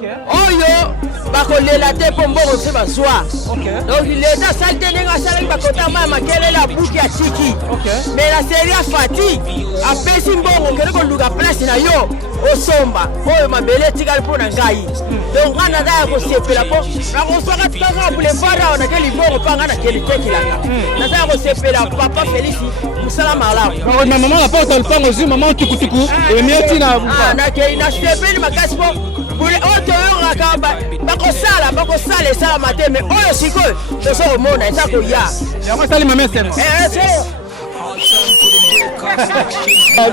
Oyo, bakolela te pombo se bazwa. Donc l'état salte nenga sala bakota mama kele la bouki ya chiki. Mais la série a fati, a pesi mbongo kele ko luga place na yo. Osomba, oyo mabele tikali po na ngai. Donc ngana da ko sepela po, na ko soka tsaka bule fara na kele mbongo pa ngana kele tekilanga. Na da ko sepela papa Felici, musala mala. Ma maman la porte le pango zu maman tukutuku et mieti na buka. Na ke ina sepeli makasi po. Bule oto yo rakamba, bakosala esala mate mais oyo sikoyo toso komona eza koya. Yango sali mama sema.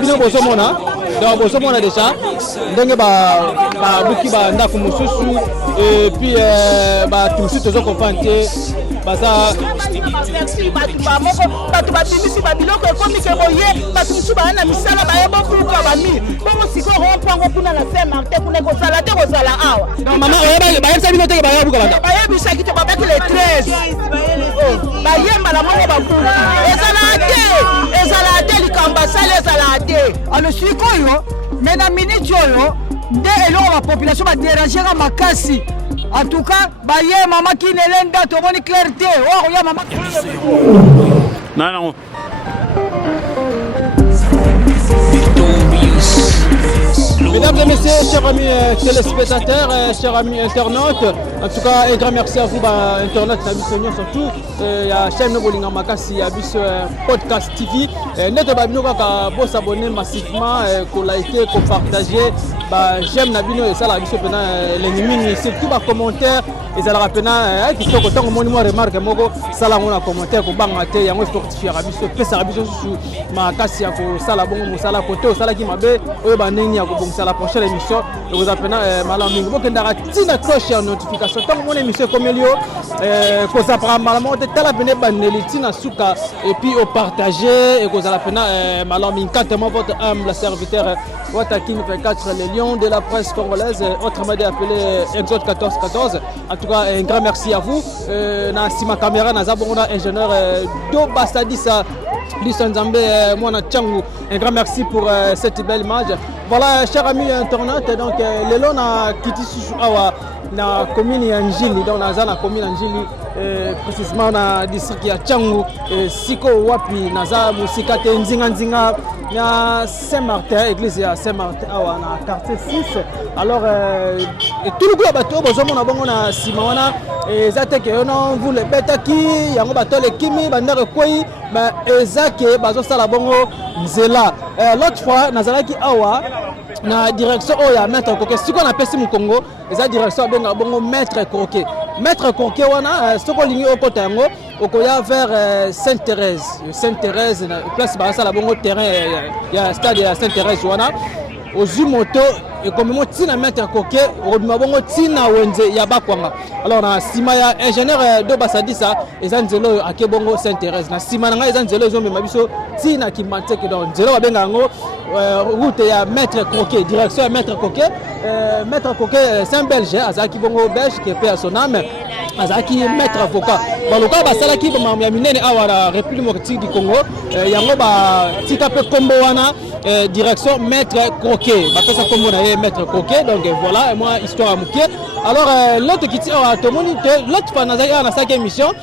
Bino bosomona, donc bosomona déjà ndenge ba buki ba ndako mususu et puis ba tusi tozo kompante baza batu batimisi babiloko ekomi ke boye batu mosusu baa na misala baye bokuka bami bongo sikoyo rompango kuna na Saint Martin kuna kozala te kozala awa. mama bayebisa bino teke bayabuka banda bayebisaki te babaki le 13 bayemba na mongo bakuna ezala te likambo asala ezala te alo sikoyo me na miniti oyo nde eloko bapopulation baderangera makasi. En tout cas, baye mama qui n'est l'un to moni clarté. Oh, ya mama. Non. Mesdames et messieurs, chers amis téléspectateurs, chers amis internautes, en tout cas, un grand merci à vous, internautes, surtout, il y a chaîne Bolinga Makasi, il y a Podcast TV. N'êtes pas venu à s'abonner massivement, qu'on liker, qu'on partager. J'aime Nabino et ça, la mission pendant les mini, surtout les commentaires. Et ça la pena qui sont autant que moi remarque moko ça la on commentaire ko bangate yango fortifier rabiso pesa rabiso su makasi ya ko sala bongo musala koto sala ki mabe oyo baneni ya ko bongo sala prochaine émission et vous appena malamingo bokenda tina cloche ya notification tant mon émission comme elio ko ça prend malamingo te tala pene baneli tina suka et puis au partager et ko ça la pena malamingo quand votre humble serviteur Watakin 24 les lions de la presse congolaise autrement dit appelé Exode 1414. En tout cas, un grand merci à vous. Na sima caméra na zabonga ingénieur Do Basadisa Lisanzambe Mwana Tchangu. Un grand merci pour cette belle image. Voilà, chers amis internautes, donc le long na kiti awa na commune ya Njili, donc na zana commune ya Njili précisément na district ya Tchangu siko wapi naza musika te nzinga na Saint-Martin, église à Saint-Martin, à quartier 6. Alors, tout le groupe bateau, bonjour, bonjour, na Simona, et Zate que on vous le betaki, yango bateau le kimi, bandare koi, mais Ezake, bazo sala bongo Nzela. L'autre fois, nazalaki awa. Na direction oya maître Koké si qu'on appelle mon Congo eza direction benga bongo maître Koké wana soko lingi okota yango okoya vers Sainte-Thérèse na place ba sala bongo terrain ya stade ya Sainte-Thérèse wana ozumoto et comme mo tina maître Koké obima bongo tina wenze ya bakwanga. Alors na sima ya ingénieur Do Basadisa eza nzelo ake bongo Sainte-Thérèse na sima nga eza nzelo zo mema biso tina kimanteke donc nzelo ba benga ngo route ya maître Koké direction ya maître Koké c'est un belge azaki bongo belge qui paie à son âme azaki maître avocat baloka basalaki ba ya minene awa la République démocratique du Congo yango ba tika pe kombo wana direction maître Koké ba pesa kombo na maître Koké donc voilà moi histoire à muke. Alors l'autre qui tire à tomoni l'autre fois na sa émission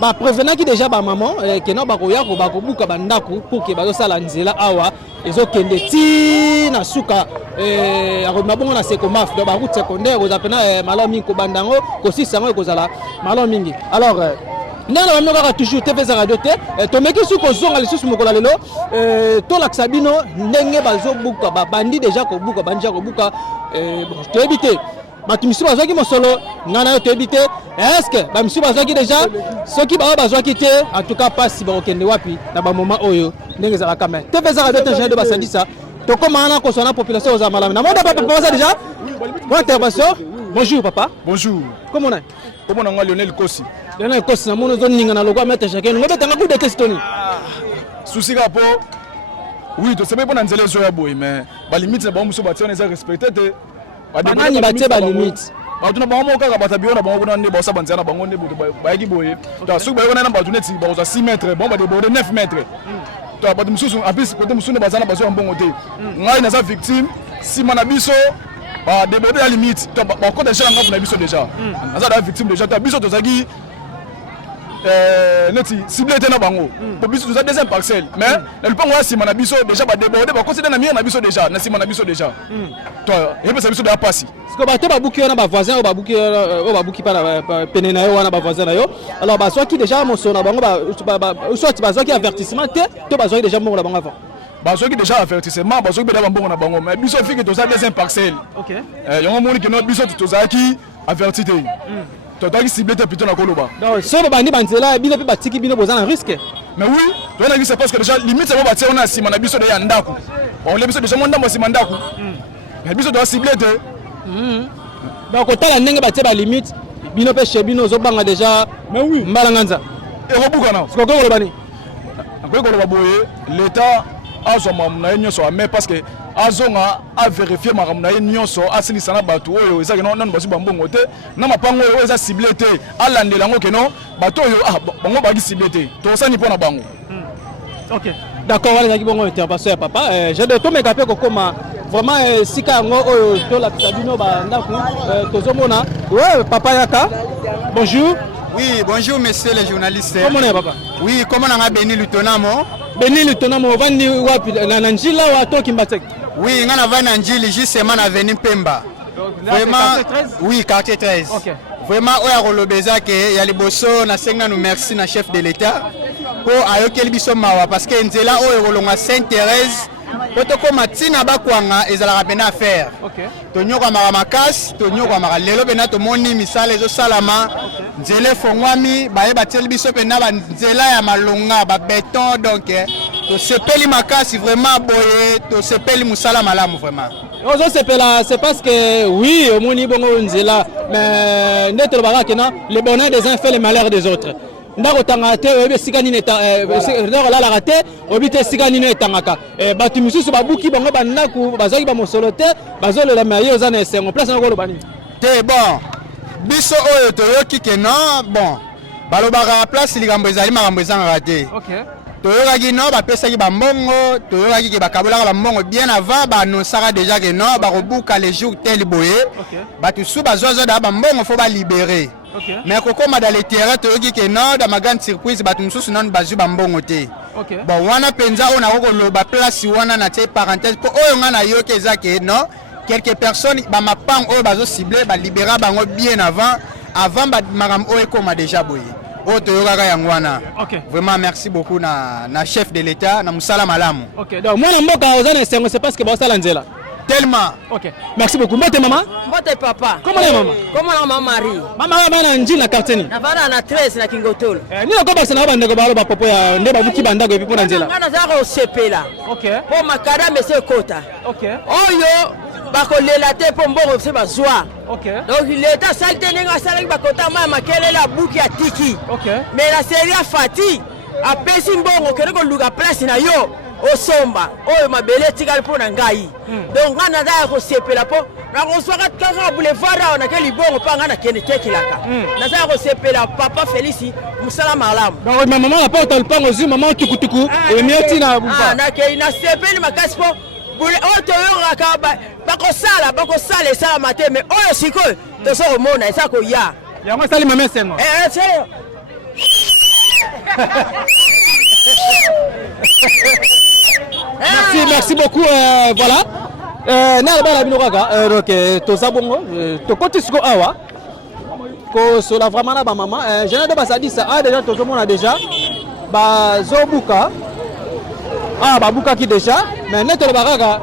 ba prévenant qui déjà ba maman que non ba koya ko ba ko buka bandako pour que ba zo sala nzela awa ezo kende ti na suka akoma bongo na sekomaf do ba route secondaire aux appena malomi ko bandango ko sisango ko zala malomi. Alors nana ba moko toujours TV za radio te to meki su ko zonga lisusu mokola lelo to laksa bino ndenge bazo buka ba bandi déjà ko buka banja ko buka to éviter batumisi bazwaki mosolo ngana yo tebite est-ce que bamisi bazwaki déjà soki ba bazwaki te en tout cas pas si ba okende wapi na ba moment oyo ndenge za la caméra TV za radio te jeune de Basadisa to comment na ko sona population aux amalami na monde papa ça déjà bonne intervention. Bonjour papa. Bonjour. Comment on est? Comment on a Lionel Kossi na mono zone ninga na logo mettre chacun ngobe tanga coup de testoni souci rapport oui to sebe bona nzela zo ya boy mais ba limite na ba muso ba tiona za respecter te banani batie ba limite batuna bango kaka batabiona bango bona nde ba sa banzana bango nde ba yaki boye to so ba yona na batuna ti ba 6 mètres bon ba de 9 mètres to ba muso en plus côté muso ne bazana bazo mbongo te ngai na za victime si mana biso ba déborder à limite to ba ko déjà nga na biso déjà aza da victime déjà to biso to zaki neti ciblé na bango pour biso to deuxième parcelle mais le pango ya sima na biso déjà ba déborder ba considérer na mire na biso déjà na sima na biso déjà to et puis ça biso da passer parce que bato babuki wana ba voisin o babuki pa pene na yo wana ba voisin na yo alors ba soit qui déjà moso na bango ba soit ba soit qui avertissement te to ba soit déjà mo la bango avant bazoki déjà avertissement bazoki beda bambongo na bango mais biso fiki toza deuxième parcelle OK yango moni que notre biso tozaki averti te tozaki ciblé te plutôt na koloba donc so ba bandi banzela bino pe batiki bino boza na risque mais oui toi na c'est parce que déjà limite ça va batia on a sima na biso de ya ndako on le biso déjà mon ndambo sima ndako mais biso doit cibler te donc otala ndenge batia ba limite bino pe chez bino zo banga déjà mais oui mbala nganza et rebuka na ce ko ko lobani ko ko boye l'état azo mamna nyonso mais parce que azonga a vérifier makamna nyonso asilisa na bato oyo ezaki non basu bambongo te na mapango oyo eza ciblé te alandela ngo ke non bato oyo bango bagi ciblé te to sani pona bango OK d'accord wala yaki bongo intervention ya papa j'ai de to me kapé ko koma vraiment sika ngo oyo to la bino ba ndaku tozomona ouais papa yaka bonjour. Oui, bonjour monsieur le journaliste. Comment est papa? Oui, comment on a béni le tonamo? Béni le tonamo, vandi wapi na njila wa to Kimbatek. Oui, on a vandi njili justement na veni Pemba. Vraiment oui, quartier 13. OK. Vraiment oya kolobeza ke ya liboso na senga nous merci na chef de l'état pour ayokeli biso mawa parce que nzela oyo kolonga Sainte-Thérèse potoko matina bakwanga ezalaka pena affaire. OK. Tonyoka makasi, tonyoka maka lelo pena tomoni misala ezo salama. Nzela fongwami baye bateli biso pena ba nzela ya malonga ba béton donc to sepeli makasi vraiment boye to sepeli musala malamu vraiment. Ozo sepela c'est parce que oui au moni bongo nzela mais neto baka kena le bonheur des uns fait le malheur des autres. Ndako tangate obe sikani neta ndako la la raté obite sikani neta ngaka batu misusu babuki bango bandaku bazaki ba mosolote bazolo la mayo za na esengo place na ko lobani te bon biso oyo toyoki ke non bon balobaka place likambo ezali makambo ezanga te. OK toyokaki no bapesaki bambongo toyokaki ke bakabolaka bambongo bien avant baanonsaka déjà ke non bakobuka les jours tel boye bato su bazwaza da bambongo fo balibere. OK mais kokoma dans les terrains toyoki ke non da magane surprise bato mosusu nanu bazwi bambongo te. OK bon wana penza oyo nakokoloba place wana na tie parenthèse po oyo nga nayoki eza ke non quelques personnes bamapango oyo bazocible balibera bango bien avant makambo oyo ekoma déjà boye oyo toyokaka yango wana. OK vraiment merci beaucoup na chef de l'état na musala malamu. OK donc mwana mboka oza na esengo c'est parce que basala nzela tellement. OK merci beaucoup mbote maman mbote papa comment est maman comment la maman Marie mama bana njila na quartier ni na bana na 13 na Kingotolo ni ko basa na bandeko balo ba popo ya nde babuki bandako epi pona nzela ngana za ko sepela. OK po makada monsieur Kota OK oyo bakolela te po mbongo se bazwa. OK donc l'état salte nenga salaki bakota ma makelela buki ya tiki. OK mais la série a fati apesi mbongo kene ko luka place na yo osomba oyo mabele tikali po na ngai donc ngana za ko sepela po na ko swaka kaka boulevard na ke libongo pa ngana kene tekilaka na za ko sepela papa Felici musala malamu donc maman la porte le pango zu maman tukutuku et mioti na buba na ke na sepeli makasi po bule oto yo ngaka bakosala esala mate mais oyo sikoyo toso komona esa ko ya yango sali mama sengo c'est merci beaucoup voilà na bala bino kaka donc toza bongo tokoti siko awa ko sola vraiment na ba maman je na de basadisa déjà tozomona déjà bazobuka babuka ki déjà mais neto ba kaka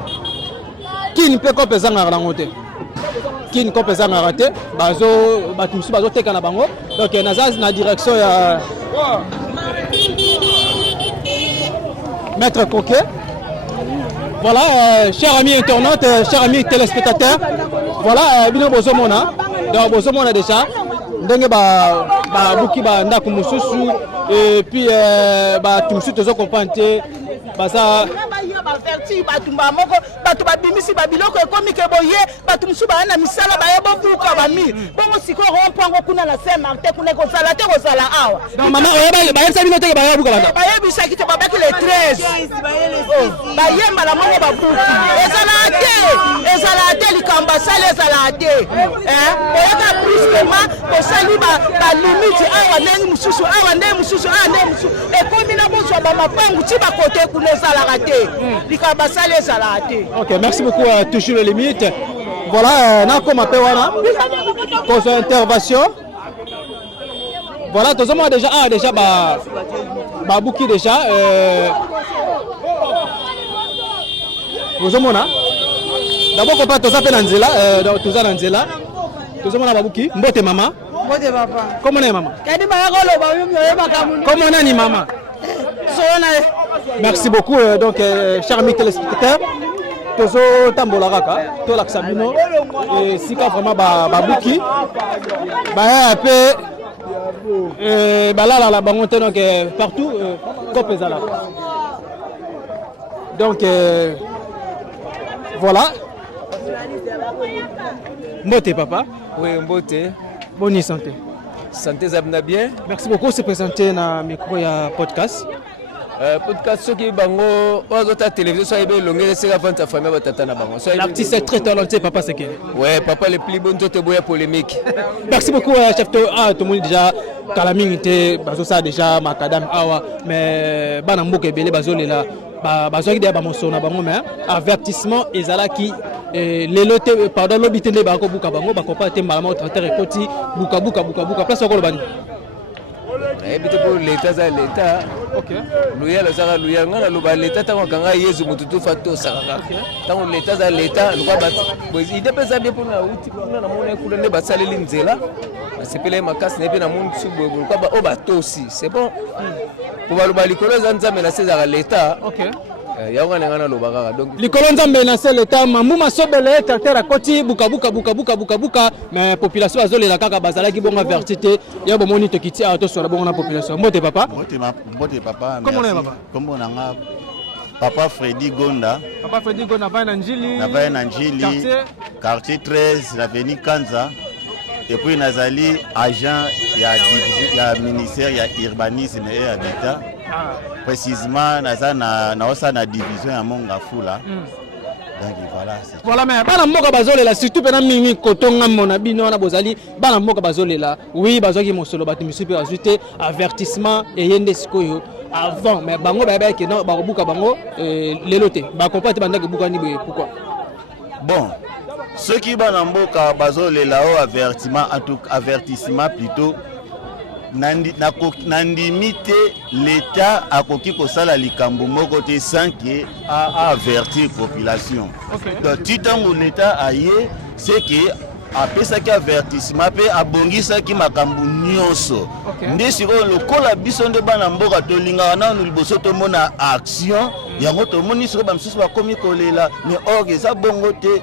kini pe ko pesa ngara ngote kini ko pesa ngara te batu musu bazoteka na bango donc naza na direction ya Maître Coquet. Voilà, chers amis internautes, chers amis téléspectateurs, voilà, bino bozomona, donc bozomona déjà, ndenge buki ndako mususu et puis tout mususu tozo comprendre baza averti batumba moko bato babimisi babiloko ekomi ke boye bato musu ba na misala ba yebo buka ba mi bongo siko rompango kuna na Saint Martin kuna ko sala awa donc maman oyeba ba yebisa bino te ba yebuka banda ba yebisa ki te ba baki le 13 ba yemba la mongo ba buki ezala te likamba sala ezala te oyaka brusquement ko sali ba limite awa ndenge mususu awa ndenge mususu ekomi na bozwa ba mapangu ti ba côté kuna ezala te likamba sala ezala te. Ok, merci beaucoup toujours les limites. Voilà, na comme appel wana cause intervention. Voilà, tous moi déjà ba buki déjà Bozomona. D'abord qu'on pas tous appel Nzela tous à Nzela. Bozomona ba buki, mbote mama. Mbote papa. Comment est maman? Kadi ba yako ba yo makamu. Comment on est maman? Merci beaucoup donc chers amis téléspectateurs. Tozo tambola raka, to laksabino et sika vraiment ba buki. Ba un peu ba la bango donc partout kopezala. Donc voilà. Mbote papa. Oui, Mbote. Bonne santé. Santé zabna bien. Merci beaucoup de se présenter dans le micro ya podcast. Podcast ce qui bango ta télévision soit longue c'est la vente à famille batata na bango. L'artiste est très talentueux papa c'est que. Ouais, papa le plus bon te boya polémique. Merci beaucoup chef tout le monde déjà kalaming te bazo ça déjà makadam awa mais bana mboka ebele bazolela bazwaki de ba mosona bango mais avertissement ezalaki lelo te pardon lobitende ba ko buka bango ba ko pa te malama au tracteur ekoti buka place ko lobani. Et puis pour l'état ça l'état. OK. Luya la sara luya ngana loba l'état tango kanga yezu mututu fato sara. Tango l'état ça l'état loba bat. Boy il dépesa bien pour na uti kuna na mona kula ne basaleli nzela. C'est pelé makasi ne pe na monde subo loba ba obato aussi. C'est bon. Pour ba likolo za nzambe na sezara l'état. OK. Yaonga ngana loba kaka donc likolo nzambe na c'est l'état mamuma sobele tracteur akoti buka mais population azolela kaka bazalaki bonga vertité ya bomoni to kiti a to so la bonga na population mbote papa comment on est papa comment on a papa Freddy Gonda va na njili quartier 13 l'avenue Kanza et puis nazali agent ya ministère ya urbanisme et habitat précisément na division ya Mongafula. Donc voilà mais bana mboka bazolela surtout pena mingi kotonga mona bino na bozali bana mboka bazolela oui bazoki mosolo batu misupe ajouter avertissement et yende sikoyo avant mais bango ba ke non ba kobuka bango lelote ba compate banda ke buka ni pourquoi bon ceux qui bana mboka bazolela o avertissement plutôt nandimi te l'état akoki kosala likambo moko te sans que avertir population. Donc titango l'état aye c'est que apesaki avertissement pe abongisaki makambo nyonso nde sikoyo lokola biso nde bana mboka tolingaka nanu liboso tomona action yango tomoni sikoyo bamisusu bakomi kolela mais or eza bongo te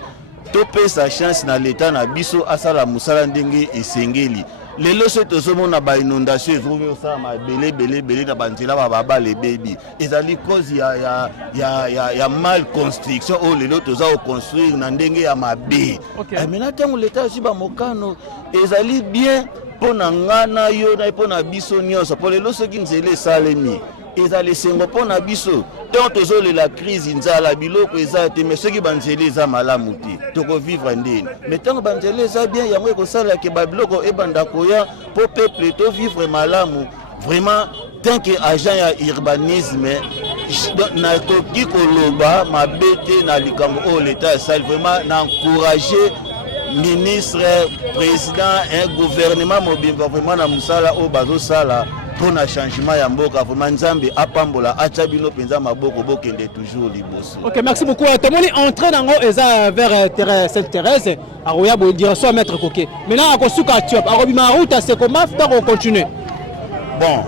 topesa chance na l'état na biso asala mosala ndenge esengeli. Les lois tozomona ba inondation ezouve osala belé na banzela ba les baby ezali cause ya mal construction o lelo toza o construire na ndenge ya mabe maintenant tango l'état si ba mokano ezali bien pona ngana yo na pona biso nyonso po lelo soki nzela esalemi ezali sengo pona biso donc tozole la crise nzala biloko eza te mais soki banzela eza malamu te toko vivre ndeni mais tango banzela eza bien yango ekosala ke babiloko ebanda koya po peuple to vivre malamu vraiment tant que agent ya urbanisme na toki koloba mabete na likambo o l'état esali vraiment na encourager ministre président un gouvernement mobile vraiment na musala o bazo sala pour un changement ya mboka vraiment nzambe apambola acha bino penza maboko bokende toujours liboso. OK, merci beaucoup. Tomoni entrer dans eza vers Sainte-Thérèse aroya bo direction à maître Koké. Maintenant akosuka Atiop arobima route c'est comment faire continuer. Bon,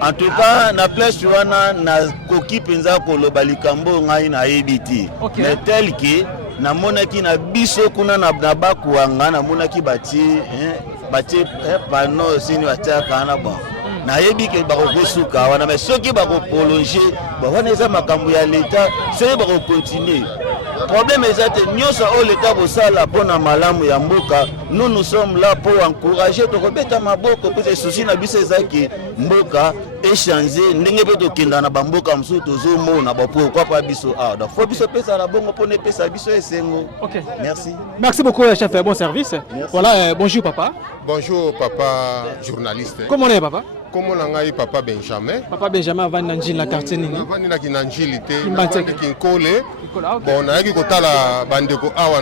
en tout cas na place wana na koki penza koloba likambo ngai na ebiti. Mais tel que na monaki na biso kuna na bakuanga na monaki bati panneau sini batia kana bon. nayebi ke bakokosuka wana mais soki bakopolonge wana eza makambo ya leta soki bakokontinue problème eza te nyonso oyo leta kosala mpona malamu ya mboka nous sommes là pour encourager tokobeta maboko mpo susi na biso ezaki mboka échanger ndenge mpe tokenda na bamboka mosusu tozomona pourquoi pas biso awa donc fo biso pesa na bongo mpona epesa biso esengo. Merci beaucoup chef, bon service. Voilà, bonjour papa. Bonjour papa journaliste. Comment est papa? Comment on papa Benjamin? Papa Benjamin va dans la quartier nini? Va dans la Nanjilité, va dans Kinkole. Bon, on a qui kotala bandeko awa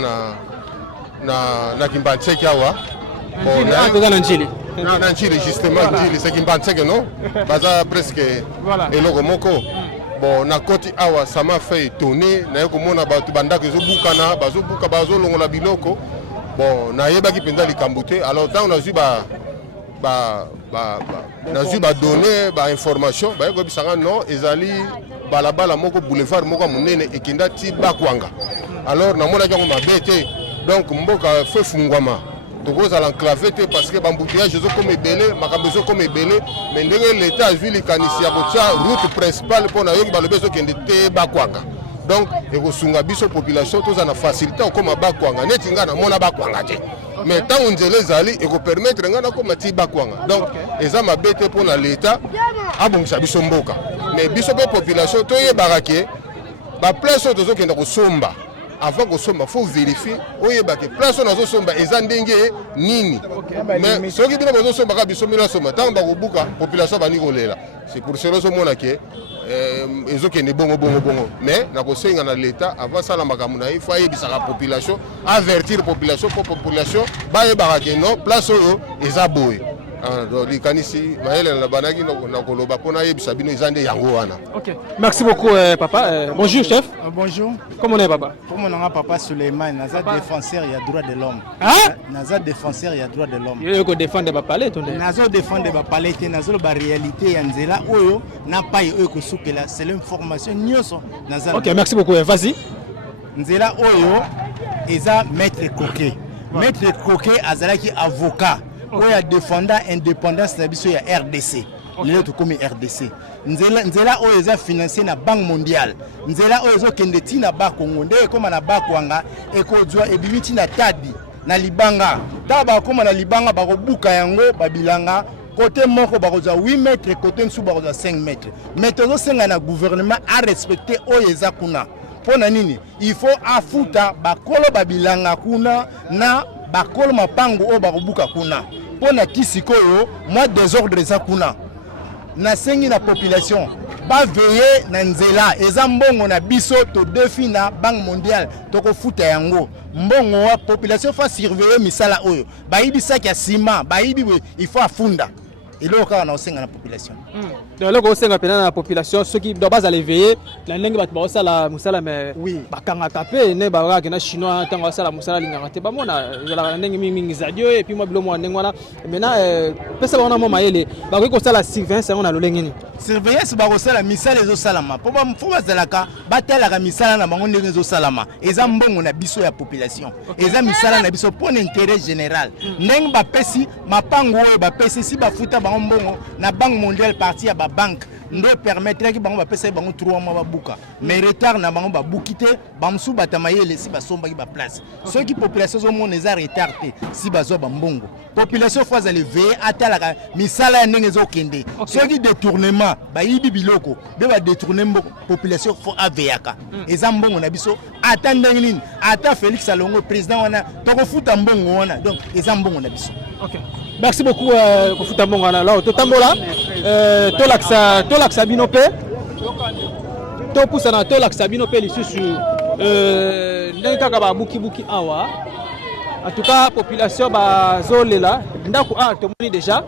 na Kimbantseki awa. Bon, na Nanjili. Na Nanjili justement, Nanjili c'est Kimbantseki non? Baza presque eloko moko. Bon, na koti awa ça m'a fait étonner na komona batu bandako ezobukana, bazobuka bazolongola biloko. Bon, na yebaki penza likambute. Alors tant on a vu nazu ba donner ba information ba ko bisanga non ezali balabala moko boulevard moko munene ekinda ti bakwanga alors na mona jango mabete donc mboka fe fungwama tokoza l'enclavé te parce que bambouteillage zo comme ebele makambo zo comme ebele mais ndenge l'état azwi likanisi ya kotia route principale pona yoki balobe zo kende te bakwanga donc ekosunga biso population toza na facilité okoma bakwanga neti nga na mona bakwanga te. Mais tant on dit les alliés, il faut permettre de comme Tibakwanga. Donc, les hommes habitent pour l'État, ah bon, ça biso mboka. Mais biso population, tout est baraqué. La place de ceux qui sont somba. Avant que somba, faut vérifier. Oye baké place de somba, ils ont dengue nini. Mais ceux qui sont somba, biso mila somba. Tant que buka, population va nigoler là. C'est pour cela que mon aké. Ils ont qui bon. Mais na kosenga na l'État avant ça la makamuna il faut yebisa la population avertir la population pour population ba yebaka ke non place oyo eza boye donc likanisi maele na banaki na koloba pona yebisa bino ezande yango wana. OK. Merci beaucoup papa. Bonjour chef. Bonjour. Comment est papa? Comment on a papa Suleiman, naza défenseur ya droit de l'homme. Hein? Naza défenseur ya droit de l'homme. Il faut défendre ba palais ton. Nazo défendre ba palais te nazo ba réalité ya nzela oyo na paye oyo kosukela c'est l'information nyoso naza. OK, merci beaucoup. Vas-y. Nzela oyo eza maître Koké. Maître Koké azalaki avocat. Oyo défendant indépendance na biso ya RDC. Lelo to komi RDC. Nzela oyo eza financé na Banque mondiale. Nzela oyo zo kende ti na ba Congo nde koma na ba kwanga ekozwa ebimiti na Tadi na Libanga. Ta ba koma na Libanga ba kobuka yango babilanga côté moko ba kozwa 8 mètres côté nsu ba kozwa 5 mètres. Mais tozo senga na gouvernement a respecter oyo eza kuna. Pona nini? Il faut afuta ba kolo babilanga kuna na ba kolo mapango o ba kobuka kuna. Pona kisikoyo moi désordre eza kuna. Na sengi na population ba veiller na nzela eza mbongo na biso to défi na Banque mondiale to ko futa yango mbongo wa population fa surveiller misala oyo ba yibisa kya sima ba yibi il faut afunda eloko na osenga na population eloko osenga pena na population ceux qui doivent aller veiller la ndenge bat ba osala musala mais bakanga tapé ne ba ka na chinois tango osala musala linganga te ba mona la ndenge mingi zadio et puis moi bilomo ndenge wana maintenant pesa ba na mo mayele ba ko sala surveillance on a lolengeni surveillance ba ko sala misala ezo salama po ba mfo bazalaka batela ka misala na bango ndenge ezo salama eza mbongo na biso ya population eza misala na biso pour l'intérêt général ndenge ba pesi mapango ba pesi si ba futa ba mbongo na Banque mondiale partie ya ba banque ndo permettre ki bango ba pesa bango 3 mois ba buka mais retard na bango ba bukite ba msu batamayele si ba somba ki ba place ceux qui population zo mon eza retardé si bazo ba mbongo population fois aller veiller atala ka misala ya ndenge zo kende ceux qui détournement ba yibi biloko be ba détourner population faut aveyaka eza mbongo na biso ata ndenge nini ata Félix Alongo président wana to ko futa mbongo wana donc eza mbongo na biso. OK. Merci beaucoup Kofuta Mbongana. Là, Totambola, Tolaxa Binope, Topusana, Tolaxa Binope, ici sur Nenkaka Buki Awa. En tout cas, population Zolela, Ndaku A, Tomoni déjà.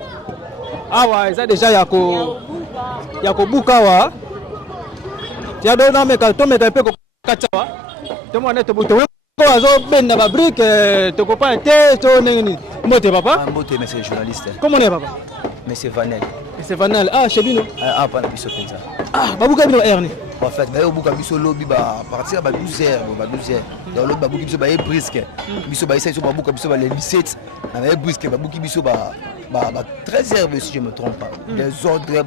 Awa, ils ont déjà Yako Bukawa. Tu as donné un peu de Katawa. Tomone Tobuto. Azo ben na brique te copain te to nini mbote papa mbote monsieur journaliste comment est papa monsieur Vanel ah chez Bino pas na biso penza babuka bino erni en fait ba buka biso lobby ba partir ba 12h dans l'autre babuki biso ba brisque biso ba essayer so babuka biso ba le 17 na ba brisque babuki biso ba 13h si je me trompe pas. Les ordres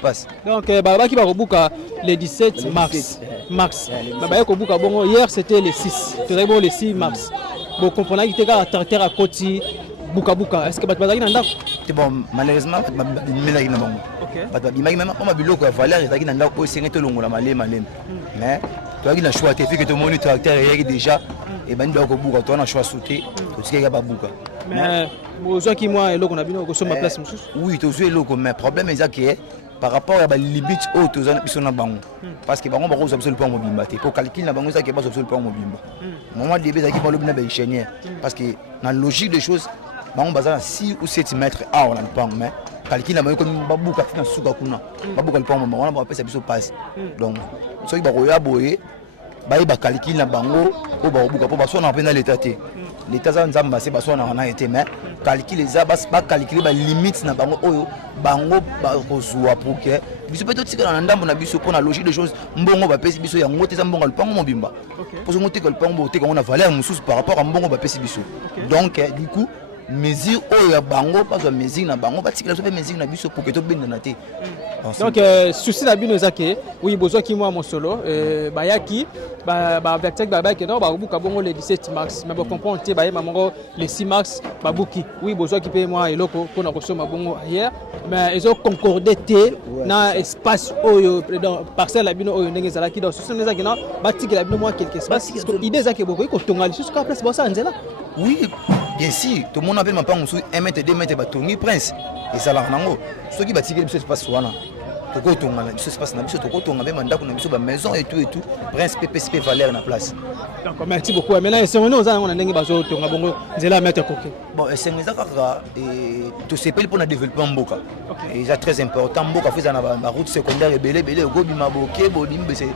passe. Donc Babaki va rebuka le 17 mars. Babaki rebuka bon hier c'était le 6. Très bon le 6 mars. Bon comprenez que était terre à côté buka. Est-ce que Babaki nanda? C'est bon malheureusement Babaki na bango. Babaki même on biloko ya valeur ezaki nanda ko sengeto longola malema. Mais toi qui na choix te fait que ton moniteur est déjà et ben donc buka toi na choix sauter to tika ba buka. Mais besoin qui moi eloko na bino ko so ma place monsieur. Oui, to zo eloko mais problème est par rapport à la limite haute aux zones na bango parce que bango ba ko absolument pas mobimba te pour calculer na bango ça qui pas absolument pas mobimba. Moment début ça qui pas lobina ba ingénieur parce que dans logique des choses bango bazana 6 ou 7 mètres à on a pas mais calcul na bango comme babuka fina suka kuna babuka le pas moment on va passer biso passe donc so ba ko ya boye ba calcul na bango o ba buka po ba so na pena l'état te l'état za nzamba se ba so na été mais calculer ça ba calculer ba limite na bango oyo bango ba kozwa pour que biso peut être na ndambo na biso pour la logique des choses mbongo ba pesi biso ya ngote za mbongo le pango mobimba pour ngote que le pango te on a valeur mususu par rapport à mbongo ba pesi biso donc du coup mesure oyo bango pas de mesure na bango ba tikela so pe mesure na biso pour que to benda na te donc souci na bino zake oui besoin qui moi mon solo bayaki ba avec ba ke non ba buka bongo le 17 mars mais ba comprendre te ba mamango le 6 mars ba buki oui besoin qui paye moi eloko pour na kosoma bongo hier mais ils ont concordé te na espace oyo dans parcelle la bino oyo ndenge zalaki donc souci na zake non ba tikela bino moi quelque espace idée zake boko ko tongali jusqu'à place ba sa nzela. Oui, bien sûr, tout le monde appelle ma part 1 mètre 2 mètres batongi prince et ça là nango ceux qui bâtir ce espace wana to ko tonga na ce espace na biso to ko tonga même ndako na biso ba maison et tout prince PPCP valeur na place. Donc merci beaucoup. Maintenant c'est on a ndenge bazo tonga bongo nzela mettre koke. Bon c'est ngeza kaka et to sepeli pour na développer mboka. Et c'est très important mboka fait na ba route secondaire belé go bima boké bolimbe c'est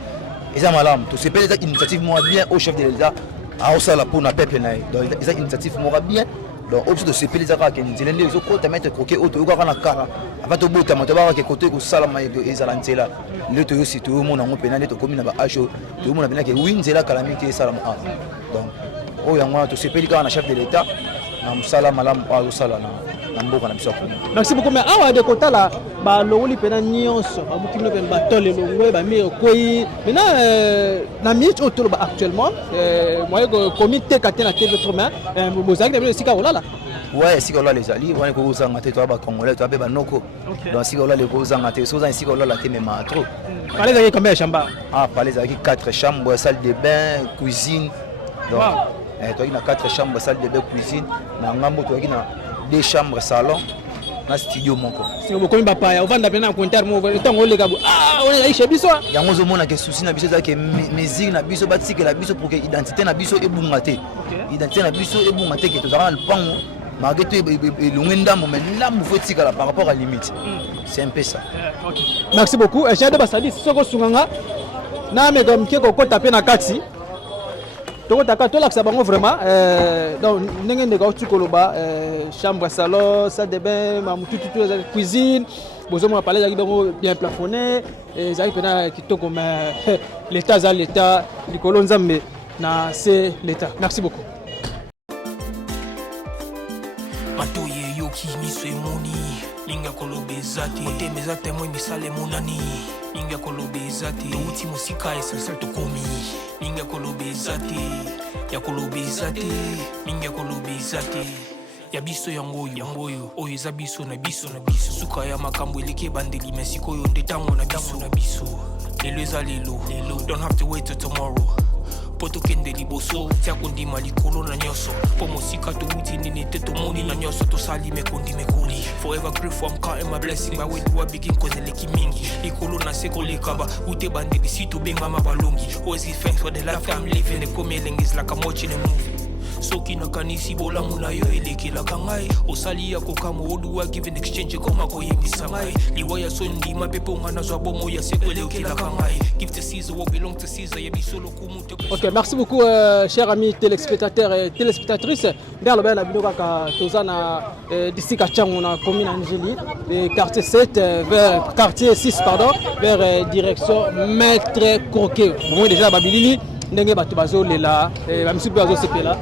eza malam to sepeli ça initiative moi bien au chef de l'État à ça la pour na peuple na donc eza initiative moi bien donc option de sepeli ça ka nzela nde zo ko ta mettre koke auto ko kana kara avant to bota moto ba ka côté ko sala ma eza la nzela le to yo si to mo na ngo pena ne to komi na ba ajo to mo na pena ke winzela calamité sala ma donc o yango to sepeli ka na chef de l'État na musala malam pa sala na mboka na biso. Merci beaucoup mais awa de kota la ba longoli pena nyonso ba bukino pen ba tole longwe ba mi koyi maintenant na minute autour ba actuellement moi comité katena TV3 mais bozaki na sika olala. Ouais, sika olala les alliés on ko zanga te to ba congolais to ba noko donc sika olala ko zanga te so zanga sika olala te même trop. Palais zaki combien de chambres? Ah palais zaki 4 chambres, salle de bain, cuisine. Donc toi il a 4 chambres, salle de bain, cuisine na ngambo to il a 2 chambres, salon na studio moko. C'est beaucoup de papa, on va na compteur mo tango le gabo. Ah, on est chez biso. Yango zo mona ke souci na biso za ke mesure na biso batike la biso pour que identité na biso ebungate. Identité na biso ebungate ke to za le pango. Malgré tout l'ongenda mais ndambo faut tika par rapport à limite. C'est un peu ça. Merci beaucoup. J'ai de basadi soko sunganga. Na me comme ke ko taper na kati. Donc là bango vraiment donc ndenge ndeka utukoloba chambre salon salle de bain mamutu tout cuisine bozomo parler zaki bango bien plafonné zaki pena kitoko mais l'état za l'état likolo nzambe na c'est l'état. Merci beaucoup. Matoye yoki miswe moni linga kolobezati otemezate moi misale munani linga kolobezati uti musika essentiel to komi linga kolobezati ya kolobezati linga kolobezati ya biso yangoyo oyo eza biso na biso suka ya makambo eleke bandeli mesiko yo ndetango na biso lelo eza lelo don't have to wait till tomorrow poto kende liboso tia kondima likolo na nyoso po mosika to uti nini te to moni na nyoso to sali mekondi mekoli forever grateful I'm counting my blessing but when you are begin cause eleki mingi likolo na seko lekaba ute bande bisito benga mabalongi always give thanks for the life I'm living the coming is like I'm watching a movie soki na kanisi bolamu na yo elekelaka ngai osali ya kokamo oduwa give in exchange koma koyebisa ngai liwa ya sondima pepe onga nazwa bomo ya seko elekelaka ngai give to Caesar what belong to Caesar ya bisolo kumuto. Ok, merci beaucoup chers amis téléspectateurs et téléspectatrices. Vers le bel abino kaka tozana d'ici Kachango na commune Angeli et quartier 7 vers quartier 6 pardon vers direction Maître Croquet. Bon déjà Babilini ndenge bato bazolela bamisusu mpe bazosepela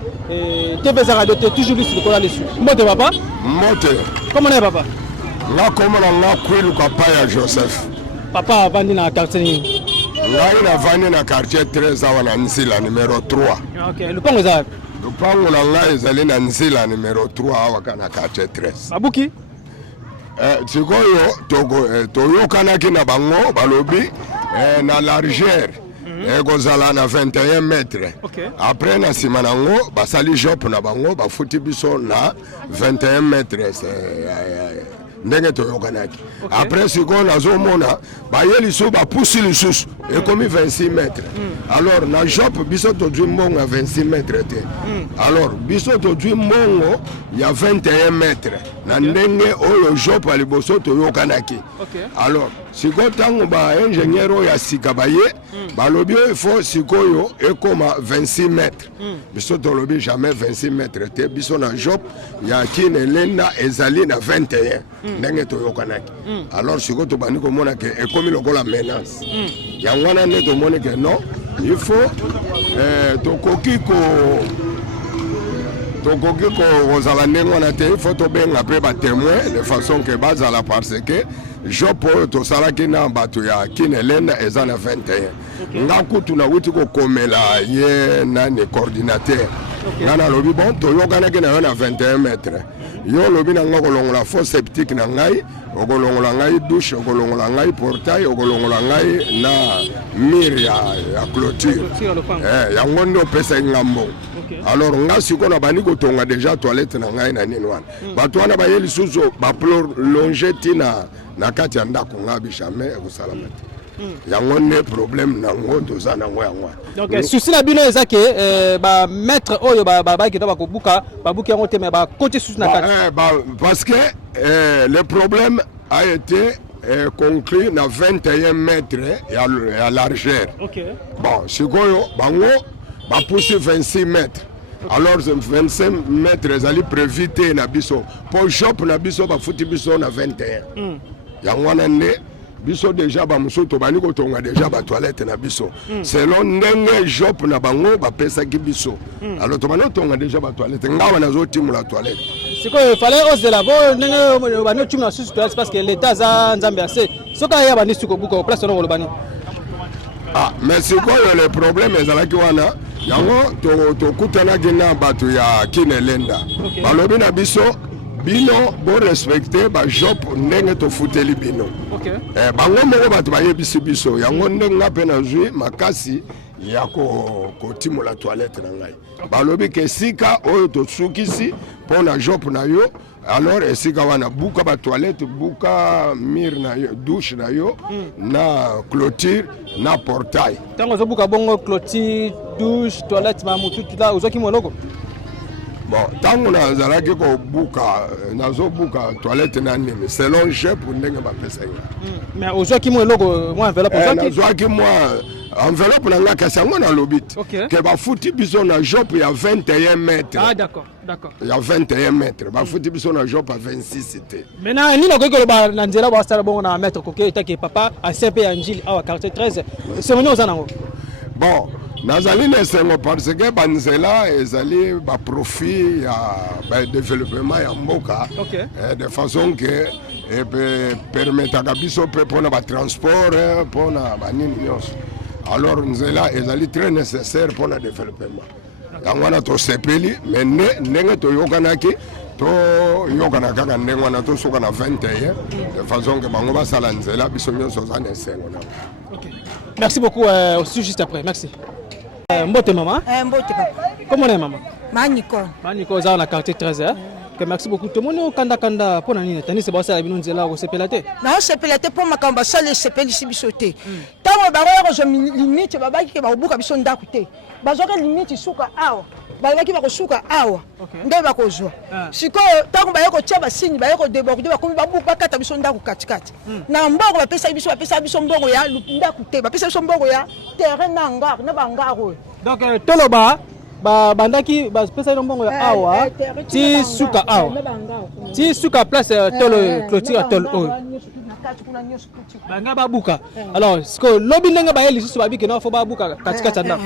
tpesa radio te toujours lisu lokola lisu mbote papa mbote komona ye papa nga komona nga kwiluka pa ya Joseph papa avandi na quartier nini ngai navandi na quartier 13 awa na nzila numero 3 okay lupango eza wapi lupango na ngai ezali na nzila numero 3 awa ka na quartier 13 babuki sikoyo toyokanaki na bango balobi na largeur ekozala na 21 mètres après na nsima nango basali jope na bango bafuti biso na 21 mètres ndenge toyokanaki après sikoyo nazomona baye lisusu bapusi lisusu ekomi 26 mètres alors na jope biso tozwi mbongo ya 26 mètres te alors biso tozwi mbongo ya 21 mètres na ndenge oyo jope ya liboso toyokanaki alors sikoyo ntango baingénieur oyo ya sika baye balobi oyo ifo sikoyo ekoma 26 mètres biso tolobi jamais 26 mètres te biso na jope ya kine elenda ezali na 21 ndenge toyokanaki alors sikoyo tobandi komona ke ekomi lokola menace yango wana nde tomoni ke non il faut tokoki kozala ndenge wana te il faut tobenga mpe batémoin de façon ke bazala parce que jope oyo tosalaki na bato ya kinelenda eza na 21 nga kutu nawuti kokomela ye nani coordinateur nga nalobi bon toyokanaki na yo na 21 mètres yo lobi na nga kolongola faux septique na ngai okolongola ngai douche okolongola ngai portail okolongola ngai na mire ya clôture yango nde opesaki nga mbongo alors nga sikoyo na bandi kotonga déjà toilette na ngai na nini wana bato wana baye lisusu baprolonge ntina na kati ya ndako nga bijamai ekosalama te yango nde problème nango toza nango yango donc souci na bino eza ke bamaître oyo bakita bakobuka babuki yango te me bakoti susu na kati parce que le problème a été conclu na 21 mètres ya largeur bon sikoyo bango bapusi 26 mètres alors 25 mètres ezali prévu te na biso po jope na biso bafuti biso na 21 yango wana nde biso déjà bamosusu tobandi kotonga déjà batoilette na biso selon ndenge jope na bango bapesaki biso alors tobandi kotonga déjà batoilette ngawa nazotimola toilette sikoyo fallait ozela bo ndenge bandi otimula susu toilette parce que l'état aza nzambe ase soki aya bandi suki kobuka oplace ono kolobani mais sikoyo le problème ezalaki wana yango tokutanaki na bato ya kinelenda balobi na biso bino borespecte bajope ndenge tofuteli bino bango moko bato bayebisi biso yango ndenge nga mpe nazwi makasi ya kotimola toilette na ngai balobi ke esika oyo tosukisi mpo na jope na yo alors esika wana buka batoilette buka mire na yo douche na yo na clôture na portail ntango ozobuka bongo clôture douche toilette mamutu tuta ozwaki moloko bon ntango nazalaki kobuka nazobuka toilette na nini selon jepe ndenge bapesaki mais ozwaki mo eloko mwa enveloppe nazwaki mwa enveloppe na nga kasi yango nalobi te ke bafuti biso na jope ya 21 mètres d'accord ya 21 mètres bafuti biso na jope ya 26 te maintenant nini nakoki koloba na nzela basala bongo na maître koke etaki papa asepe ya njili awa quartier 13 semoni oza nango bon nazali na esengo parce que banzela ezali baprofit ya développement ya mboka de façon ke permetaka biso mpe mpona batransport mpona banini nyonso alors nzela ezali très nécessaire mpona développement yango wana tosepeli mais ndenge toyokanaki toyokana kaka ndenge wana tosoka na 21 de façon ke bango basala nzela biso nyonso oza na esengo nango merci beaucoup aussi juste après merci mbote mama mbote papa comment est maman maniko za na quartier 13 que merci beaucoup tout monde kanda pona nini tani se basa bino nzela ko sepela te na sepela te po makamba sale sepeli sibiso te tango bango ko zo limite babaki ke babuka biso ndaku te bazoka limite suka awa balaki bakosuka awa nde bakozwa sikoyo tango bayeko tia basini bayeko déborder bakomi babuka bakata biso ndaku katikati na mbongo bapesa biso mbongo ya ndaku te bapesa biso mbongo ya terrain na hangar na bangaro donc toloba bandaki bapesa mbongo ya awa ti suka awa ti suka place tolo clôture tolo oyo banga babuka alors siko lobi ndenge bayeli susu babike na fo babuka katikati ndako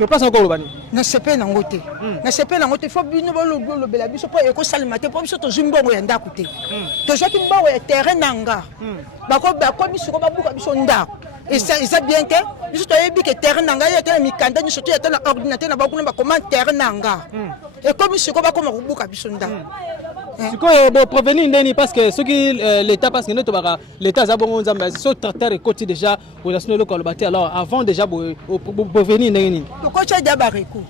sur place encore le na sepe na ngote na sepe na ngote faut bino lo bela biso po eko salima te po biso to zimbongo ya ndako te to jaki mbongo ya terrain nanga bako biso ko babuka biso ndako et ça bien que biso to yebi que terrain nanga ya te mikanda ni surtout ya te na ordinateur na bakuna ba comment terrain nanga et comme biso ko bakoma kubuka biso ndako sikoyo boprovenir ndeni parce que soki l'état parce que nde tobaka l'état aza bongo nzambe so tracteur ekoti déjà relation eloko aloba te alors avant déjà boprovenir ndenge nini tokotya dia bareku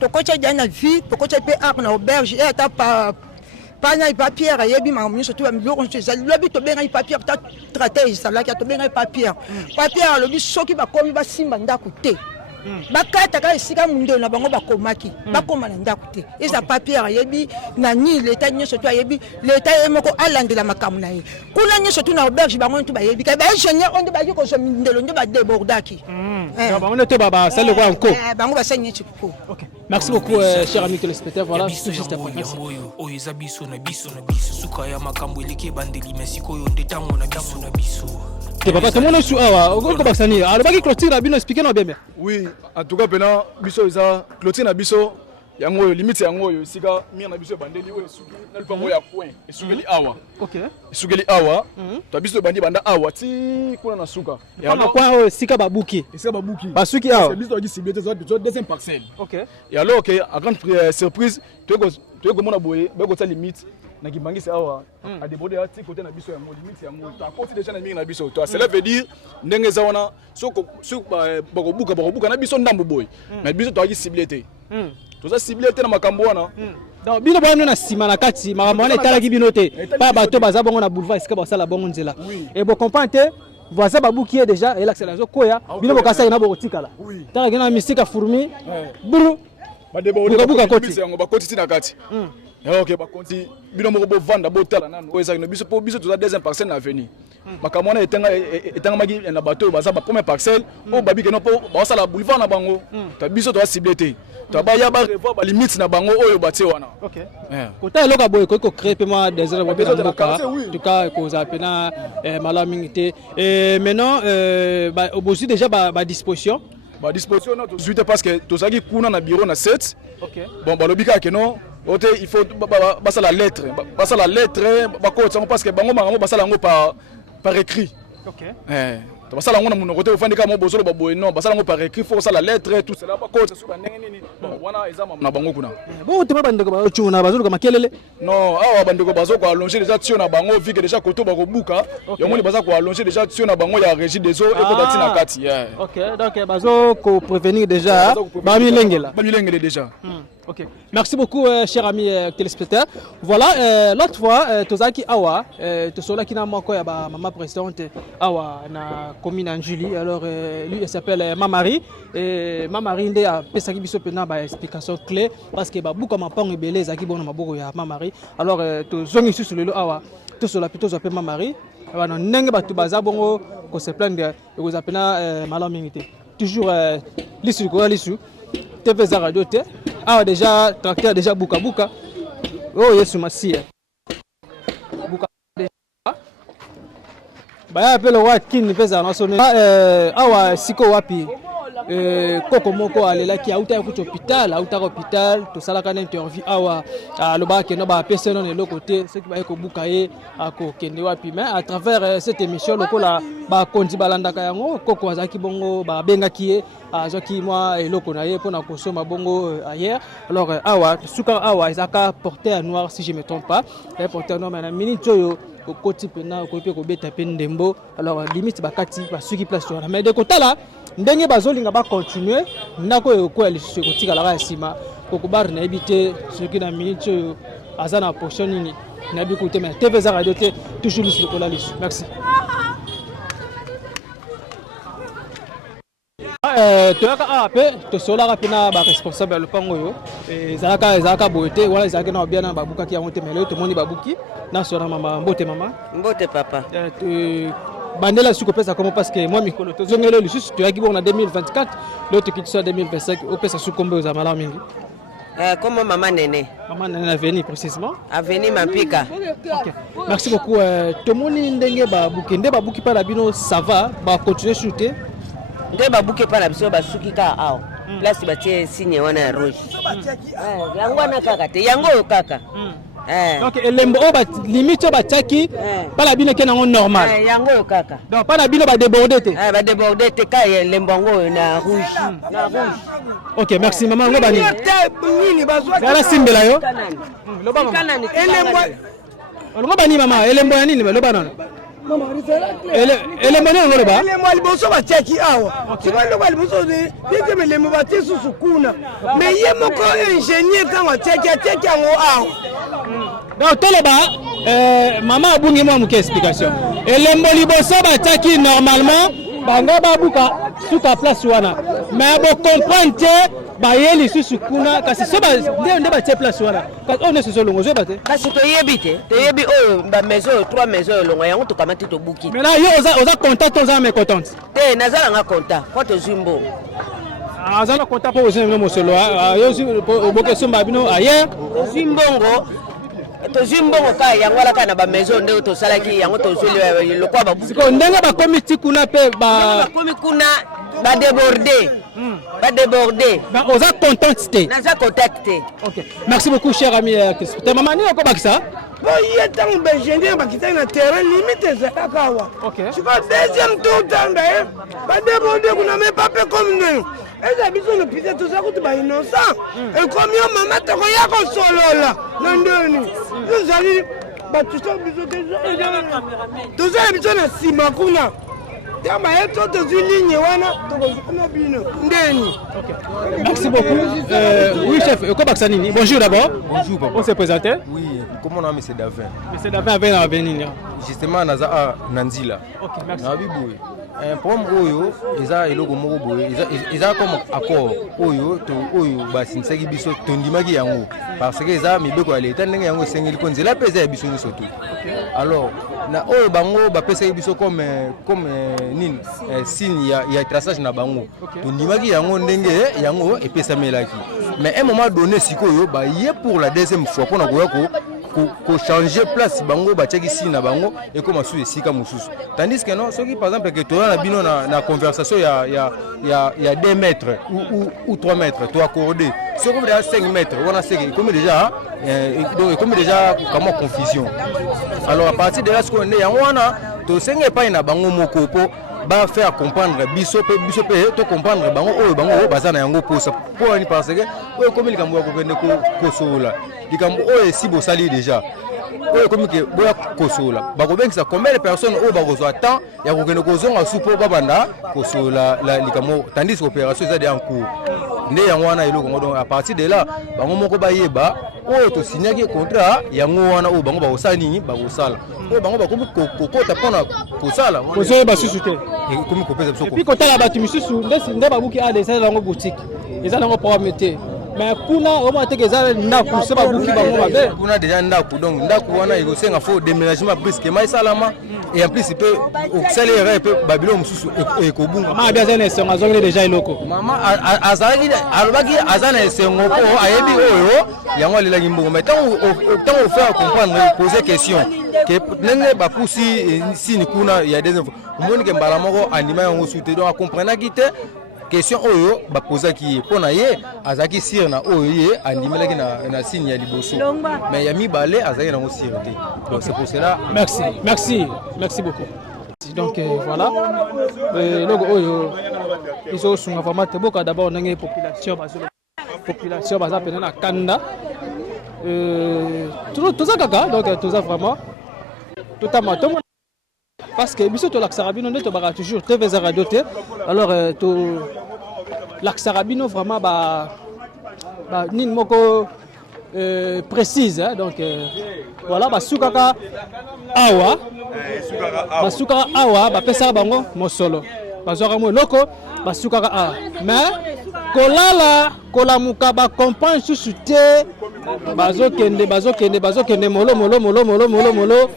tokotya dia na vie tokotya mpe ar na auberge eta pana papier ayebi makambo nyonso to biloko nyonso ezali lobi tobengaki papier ta tracteur esalaki tobengaki papier alobi soki bakomi basimba ndako te bakata ka esika mundelo na bango bakomaki bakoma na ndako te eza papier ayebi nani l'état nyonso to ayebi l'état moko alandela makambo na ye kuna nyonso to na auberge bango to bayebi ka ba ingénieur onde ba yiko so mindelo nde ba débordaki bango ne to ba sale kwa nko bango ba sanye chiko. OK, merci beaucoup cher ami téléspectateur. Voilà c'est juste après o eza biso na biso suka ya makambo eleke bandeli mesiko yo ndetango na biso te papa tout le monde sou awa ko basani alobaki clôture na bino expliquer no bien. Oui, en tout cas pena biso eza clôture na biso yango limite yango yo sika mire na biso bandeli o esuki na lipango ya coin esukeli awa. OK. Esukeli awa. To biso bandi banda awa ti kuna na suka. Ya na kwa sika babuki. Sika babuki. Basuki awa. Biso ki ciblé to deuxième parcelle. OK. Et alors que à grande surprise to ko mona boye ba ko ta limite na kibangisi awa a déborder à côté na biso yango limite yango ta côté déjà na mingi na biso to cela veut dire ndenge za wana soko bakobuka na biso ndambo boy mais biso to aki ciblé te to za ciblé te na makambo wana donc bino bano na sima na kati makambo wana etalaki bino te pa bato baza bongo na boulevard esika basala bongo nzela et bo comprendre te voisin babuki est déjà et l'accélération koya bino bokasa ina bokotikala tala kina mystique fourmi buru ba déborder buka côté yango ba côté na kati. OK, ba konti bino moko bo vanda bo tala nanu o ezaki no biso po biso toza deuxième parcelle na avenir makamona etanga magi na bateau baza ba première parcelle o babi ke no po ba sala boulevard na bango ta biso to ciblé te to ba ya ba revoir ba limite na bango oyo batie wana. OK. Kota eloko boy ko créer paiement des heures ba besoin de cas en tout cas ko za pena malamingité et maintenant ba obosi déjà ba disposition na to suite parce que to saki kuna na bureau na 7. OK. Bon ba lobika ke non il faut passer la lettre parce que bango bango passer lango par écrit. OK. Passer lango na monoko te ofandi ka mo bozolo baboy non passer lango par écrit faut ça la lettre tout cela ba ko ça ndenge nini bon wana ezama na bango kuna bon to bandeko ba chuna bazolo kama kelele non awa bandeko bazo ko allonger déjà tio na bango vu que déjà koto ba ko buka yomoni baza ko allonger déjà tio na bango ya régie des eaux et ko dati na kati. OK, donc bazo ko prévenir déjà ba milengela déjà. OK. Merci beaucoup, cher ami téléspectateur. Voilà, l'autre fois, Tozaki Awa, Tosola qui n'a pas ya maman présidente Awa na commune en Julie. Alors, lui, il s'appelle Mamari. Et Mamari, il a pesaki biso pena ba explication clé parce que ba buka mapang ebele zaki bona maboko ya Mamari. Alors, Tozongi sur le Awa, Tosola plutôt s'appelle Mamari. Wana ndenge batu baza bongo ko se plaindre ko zapena malamingité. Toujours lisu ko lisu. TV za radio te. Ah déjà tracteur déjà buka oh yesu masia buka déjà baya appelle wakin pesa na sonné awa siko wapi koko moko alelaki auta ku hôpital to sala kana interview awa aloba ke no ba pesa non le côté ce qui ba ko buka ye ako kende wapi mais à travers cette émission lokola ba konzi balandaka yango koko azaki bongo ba bengaki ye azaki moi eloko na ye pona kosoma bongo ailleurs alors awa suka awa izaka porter noir si je me trompe pas porter noir mais na minute yo au côté pena ko pe ko beta pendembo alors limite bakati basuki place wana mais de kota là ndenge bazolinga ba continuer ndako ko ali se kotika la sima ko bar na ebité suki na minute yo azana portion nini na bi côté mais TV za radio te toujours sur le cola. Merci. Toyaka ape tosolaka pena ba responsable le pango yo ezalaka boete wala ezalaka na bien na babuka ki yango te mais to moni babuki na sora mama mbote papa bandela suko pesa comment parce que moi mikolo to zongelo le susu toyaki bon na 2024 l'autre qui soit 2025 au pesa sukombe aux amala mingi comment maman nene avenir précisément avenir Mampika. OK, merci beaucoup. To moni ndenge babuki pa la bino ça va ba continuer shooter nde babuke pa na biso basuki ka awa place batie signe wana ya rouge yango wana kaka te yango oyo kaka donc elembo oyo limite oyo batiaki mpana bino eke nango normal yango oyo kaka donc mpana bino badéborde te badéborde te ka elembo yango oyo na rouge ok merci mama yango banini zala simbela yo olongo banini mama elembo ya nini baloba nano elembo nini yango loba elembo ya liboso batiaki awa sobaloko ya liboso ete melembo batie susu kuna me ye moko ingénieur ntango atiaki yango awa donc toloba mama abungi mwa moke explication elembo liboso batiaki normalement bango babuka suka place wana mais bocomprendre te baye lisusu kuna kasi so nde batie place wana kasi oyo nesusu olongo ozoyeba te kasi toyebi te toyebi oyo bamaison oyo 3 maison oyo olongo yango tokamati tobuki mais là yo oza content to oza mécontente te nazalanga content po tozwi mbongo aza na content mpo ozwi bino mosolo oboki somba bino ayer tozwi mbongo ka yango alaka na bamaison nde tosalaki yango tozwi lokwa babusiko ndenge bakomi ti kuna mpe bakomi kuna badéborde oza contente te naza contente te ok merci beaucoup cher ami te mama nini okobakisa po ye ntango baingénieur bakitaki na terrain limite ezalaka awa sikoyo deuxième tour ntango badéborde kuna me pape comme nini eza biso no pite toza kutu bainnocent ekomi yo mama tokoya kosolola na ndeni tozali batusa biso tozala biso na nsima kuna tamba ye to tozwi ligne wana tokozana bino ndeni merci beaucoup oui chef okobakisa nini bonjour d'abord bonjour papa on s'est présenté oui comment on a monsieur Davin avait na avenir justement naza na nzila na biboye problème oyo eza eloko moko boye eza comme accord oyo basinisaki biso tondimaki yango parce que eza mibeko ya leta ndenge yango esengeli mpo nzela mpe eza ya biso nyonso tu alors na oyo bango bapesaki biso comme nini signe ya traçage na bango tondimaki yango ndenge yango epesamelaki mais un moment donné sikoyo baye pour la deuxième fois mpona koya changer place bango batiaki signe na bango ekoma su esika mosusu tandis que non soki par exemple que toza na bino na conversation ya 2 mètres ou 3 mètres to accordé soki omi déjà 5 mètres wana seke ekomi déjà kama confusion alors à partir de là sikoyo nde yango wana tosengi epai na bango moko po ba faire comprendre biso pe to comprendre bango oyo bango baza na yango posa po ni parce que oyo komi likambo ya kokende kosola likambo oyo si bosali déjà oyo komi ke boya kosola bakobengisa combien de personnes oyo bakozwa temps ya kokende kozonga su po babanda kosola likambo tandis que opération eza de en cours nde yango wana eloko ngo donc à partir de là bango moko bayeba oyo tosignaki contrat yango wana oyo bango bakosala nini bakosala oyo bango bakomi kokota mpona kosala kozoyeba susu te ekomi kopesa biso epuis kotala bato misusu nde babuki ade esala yango boutique eza nango problème te mais kuna omona teke eza ndako so babuki bango mabe kuna déjà ndako donc ndako wana ekosenga fo déménagement briskement esalama et en plus mpe okosala erreur mpe babilo mosusu ekobunga mama abi aza na esengo azongeli déjà eloko mama alobaki aza na esengo mpo ayebi oyo yango alelaki mbongo mais ntango ofaire comprendre poser question ke ndenge bapusi sini kuna ya deuxième fois omoni ke mbala moko andima yango su te donc akomprenaki te question oyo bapozaki ye mpo na ye azalaki sire na oyo ye andimelaki na signe ya liboso mais ya mibale azalaki nango sire te donc c'est pour cela merci beaucoup donc voilà eloko oyo biso osunga vraiment te boka d'abord ndenge population baza pene na kanda toza kaka donc toza vraiment totama tomona parce que biso tolakisaka bino nde tobaka toujours tvza radio te alors tolakisaka bino vraiment nini moko précise donc voilà basukaka awa bapesaka bango mosolo bazwaka mo eloko basukaka awa mais kolamuka bacomprendre susu te bazokende molo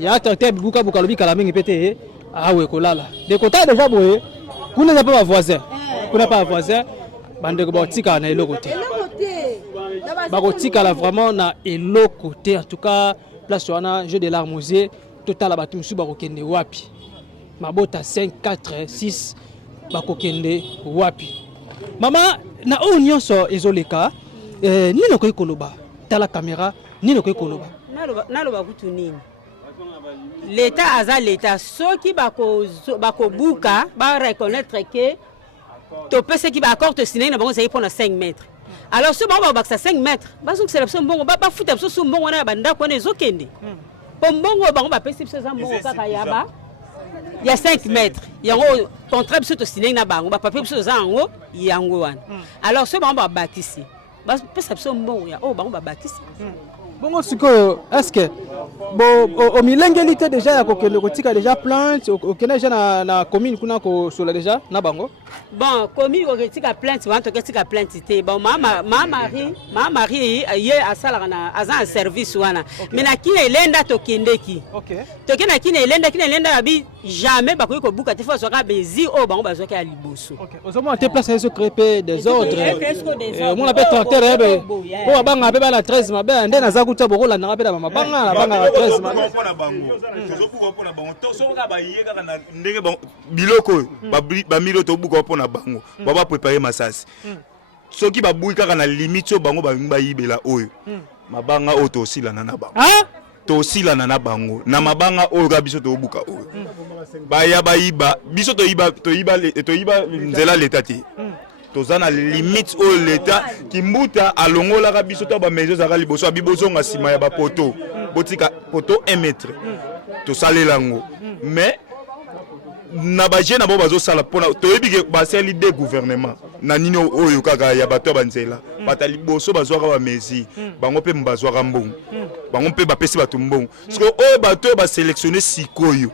ya tracteur bibuka lobi kala mingi pete awe kolala de kota déjà boye kuna na pas voisin bande ko botika na eloko te bakotika la vraiment na eloko te en tout cas place wana jeu de l'armosier total batu musu bakokende wapi mabota 5 4 6 bakokende wapi Maman, na o nyonso ezoleka, nino koy koloba, tala caméra, nino koy koloba. Naloba kutu nini. L'État aza l'État, ceux qui bako buka, ba reconnaître que to pese qui ba accord te signer na bango c'est pour 5 mètres. Alors ce bango ba 5 mètres, ba so que c'est la bongo ba futa so bongo na banda ko ne zokende. Bongo bango ba pese so bongo kaka yaba. Il y a 5 mètres. Il y a un contrat de signer na bango, ba papier so zango yango wan. Alors ce bango ba bâtisse. Ba pese so bongo ya bango ba bâtisse. Bon, est-ce que au milengélité déjà il déjà plainte au déjà na commune kuna ko sola déjà na bango bon commune ko tika plainte wanto ko tika plainte te bon ma mari ye asala na azan service wana mais na kina elenda to kendeki OK to kina elenda bi jamais ba ko buka te fa so ka bezi o bango ba zo ka liboso OK ozomo te place so créer des ordres mon appelle tracteur o banga be ba la 13 mabe nde na za kuta bokola na be na banga 13 mabe biloko ba milo to buka pona bango baba préparer masasi soki ba bui kaka na limite bango ba yibela oyo mabanga o to sila na bango to sila na bango na mabanga oyo ka biso to buka oyo ba ya ba yiba biso to yiba nzela l'état toza na limite oyo l'état kimbuta alongola ka biso to ba mezo za liboso bibozo nga sima ya ba poto botika poto 1 mètre to salelango mais na ba jeune abo bazo sala pona toyebi ke baseli de gouvernement na nino oyo kaka ya bato banzela batali boso bazwaka ba mezi bango pe mbazwaka mbongo bango pe bapesi bato mbongo parce que oyo bato ba sélectionner sikoyo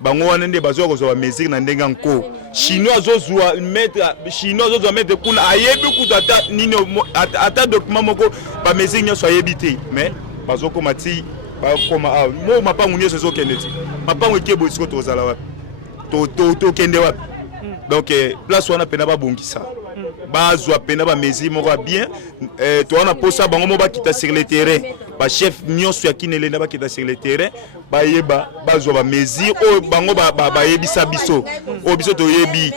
bango wana nde bazwaka zo ba mezi na ndenga nko chinois azozwa mettre kuna ayebi kutata nino ata document moko ba mezi nyoso ayebi te mais bazoko mati ba koma mo mapangu nyoso zo kendeti mapangu ekebo siko tozala wapi to kende wapi donc place wana pena ba bongisa bazwa pena ba mezi moko bien to wana posa bango mo ba kita sur le terrain ba chef nyonso ya kinelenda ba kita sur le terrain ba yeba bazwa ba mezi o bango ba yebisa biso o biso to yebi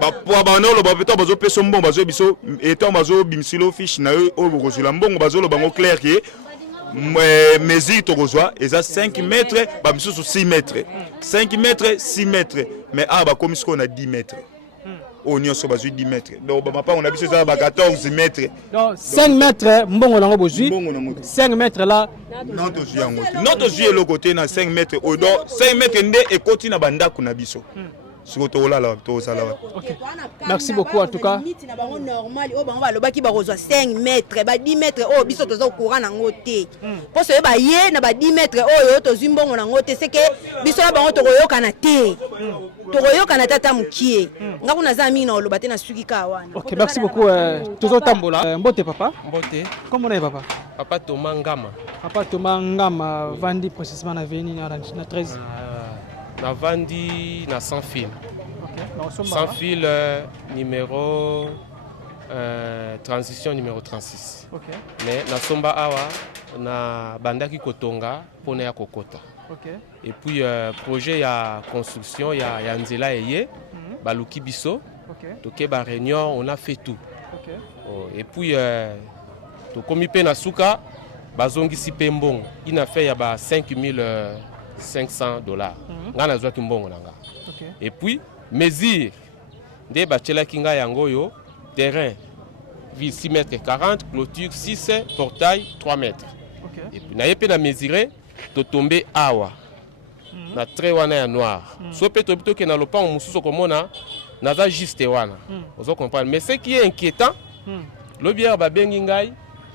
ba po ba no lo ba peto bazo peso mbongo bazo biso eto bazo bimsilo fiche na o bokozula mbongo bazo lo bango clair que mesure tokozwa eza 5 mètres ba misusu 6 mètres 5 mètres 6 mètres mais ba komisiko on a 10 mètres on nyonso bazui 10 mètres donc ba mapa on a biso za ba 14 mètres donc 5 mètres mbongo nango bozui 5 mètres là non to zui yango non to zui le côté na 5 mètres au donc 5 mètres nde ekoti na bandako na biso siko to la to sala OK merci beaucoup en tout cas normal o bango balobaki bakozwa 5 mètres ba 10 mètres o biso toza courant nango te poso ba ye na ba 10 mètres oyo tozi mbongo nango te c'est que biso bango tokoyokana te tokoyokana tata mukie ngaku naza mingi na oloba te na suki ka wana OK merci beaucoup tozo tambola mbote papa mbote comment on est papa papa Thomas Ngama vandi précisément na veni na 13 na vandi na sans fil. Okay. Sans fil numéro transition numéro 36. Okay. Mais na somba awa na bandaki kotonga pona ya kokota. Okay. Et puis projet ya construction ya nzela eye baluki biso. Okay. Toke ba réunion on a fait tout. Okay. Oh, et puis to komi pe na suka bazongisi pe mbongo. Ina fait ya ba $5,500 ngana zwa kimbongo nanga. Okay. Et puis mesure de bachela kinga yango yo terrain 6 mètres 40 clôture 6 portail 3 mètres. Okay. Et puis na yepe na mesurer to tomber awa na trait wana ya noir so pe to bito ke na lopango mususu komona naza juste wana ozo comprendre mais ce qui est inquiétant le bière ba bengi ngai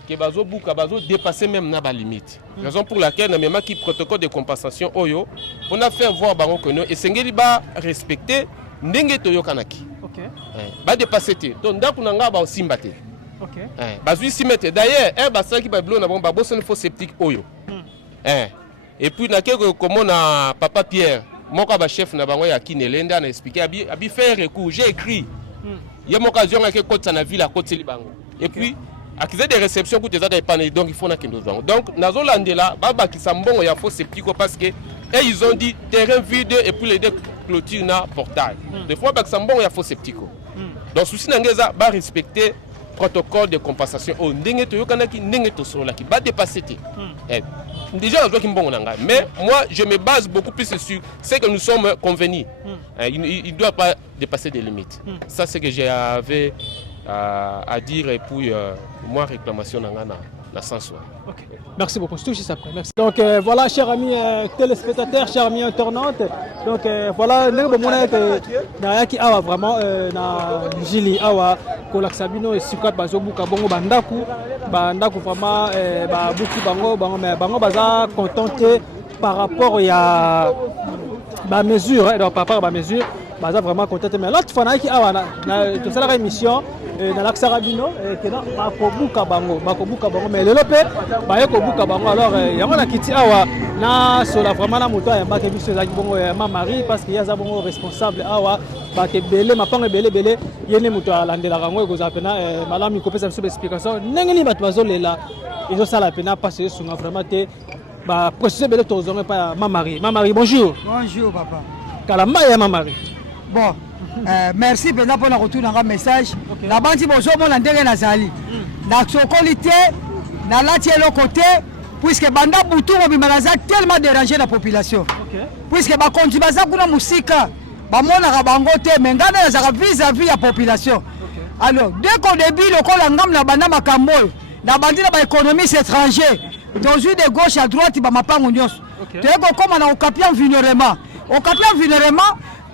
que bazo buka bazo dépasser même na ba limite. Raison pour laquelle na même qui protocole de compensation oyo on a fait voir bango que nous et sengeli ba respecter ndenge to yokanaki. OK. Ba dépasser te. Donc ndako nanga ba osimba te. OK. Bazui 6 mètres. D'ailleurs, ba saki ba blo na bon ba boson faux septique oyo. Et puis na keko comme na papa Pierre, moko ba chef na bango ya Kinelenda na expliquer abi faire recours, j'ai écrit. Il y a mon occasion que côté na ville à côté libango. Et puis accusé de réception que des épanés donc il faut na kendo zango. Donc nazo landela baba ki sambongo ya faux septique parce que et ils ont dit terrain vide et puis les deux clôtures na portail. Des fois ba sambongo ya faux septique. donc souci na ngeza ba respecter protocole de compensation au ndenge to yokanaki ndenge to solaki ba dépasser te déjà la joie qui me bon mais moi je me base beaucoup plus sur ce que nous sommes convenus. Il ne doit pas dépasser des limites. Ça c'est que j'avais à dire et puis moi réclamation dans la sens. Okay. Merci beaucoup, c'est tout juste après. Merci. Donc voilà, chers amis téléspectateurs, chers amis internautes. Donc voilà, nous avons qui a vraiment na Jili awa Kolak-Sabino et Sukat Bazobuka Bongo Bandaku vraiment Babuki Bango baza contenté par rapport à ma mesure, donc par rapport à ma mesure, baza vraiment contenté. Mais l'autre fois qui a tout ça la émission dans l'Axarabino qui est Bakobuka Bango mais le lopé Bakobuka Bango alors il y a un kiti awa na sola vraiment na moto ya mbake biso za bongo ma mari parce qu'il y a za bongo responsable awa ba ke belé ma pange belé yene moto alandela rango ekozala pena malami kopesa biso explication ndenge ni bato bazolela ezosala pena parce que sunga vraiment te ba processus belé tozonga pa ma mari bonjour papa kalamba ya ma mari bon merci pena pour la retour dans un message la bandi bozo mon ndenge nazali na sokoli te na lati le côté puisque banda butu bimalaza tellement dérangé la population puisque ba konti baza kuna musika ba mona bango te mais ngana nazaka vis-à-vis ya population alors dès qu'au début le kola ngam na banda makambo na bandi na ba économistes étrangers dans une de gauche à droite ba mapango nyos te ko koma na okapian vigneronnement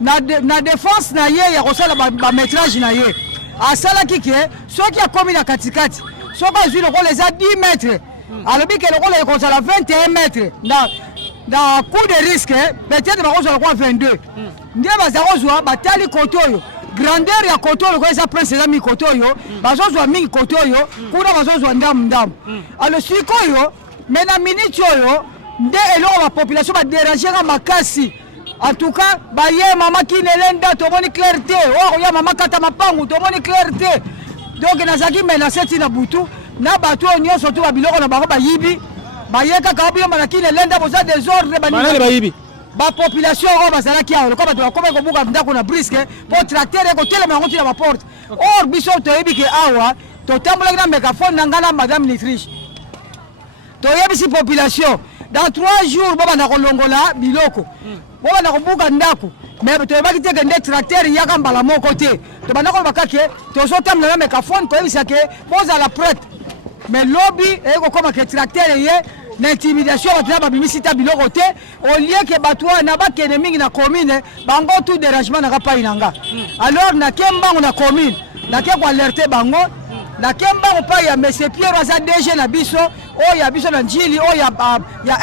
na défense na ye ya kosala ba métrage na ye asala kike ceux qui a commis la katikati ceux qui azui le rôle les a 10 mètres alors que le rôle est comme ça 21 mètres dans coup de risque peut-être ba kozala kwa 22 ndie bazarozwa batali kotoyo grandeur ya kotoyo ko eza précédent mi kotoyo bazozwa mingi kotoyo kuna bazozwa ndam alors sikoyo mena minute oyo nde eloko ba population ba déranger ka makasi. En tout cas, baye maman qui ne l'enda, tout le monde clarté. Oh, ya maman kata mapangu, tout le monde clarté. Donc nazaki menacé tina butu, na batu onyo surtout babiloko na bango bayibi. Baye kaka obio manaki ne l'enda boza désordre bani. Bayibi. Ba population o bazala ki awo, ko bato ko ko buka ndako na brisque pour tracter ko tele mango tina ba porte. Or biso to yebi ke awa, to tambola na mégaphone ngana madame Nitriche. To yebi si population dans 3 jours baba na kolongola biloko. Boba na kubuka ndako mais to yebaki te que tracteur yaka mbala moko te to banako bakake to so tamna na mégaphone ko yebisa ke poza la prête mais lobby eko koma ke tracteur ye na intimidation batuna babimisi ta biloko te au lieu que batwa na bakene mingi na commune bango tout dérangement na kapai nanga alors na kembango na commune na ke ko alerter bango na kembango pa ya monsieur Pierre aza DG na biso o ya biso na njili o ya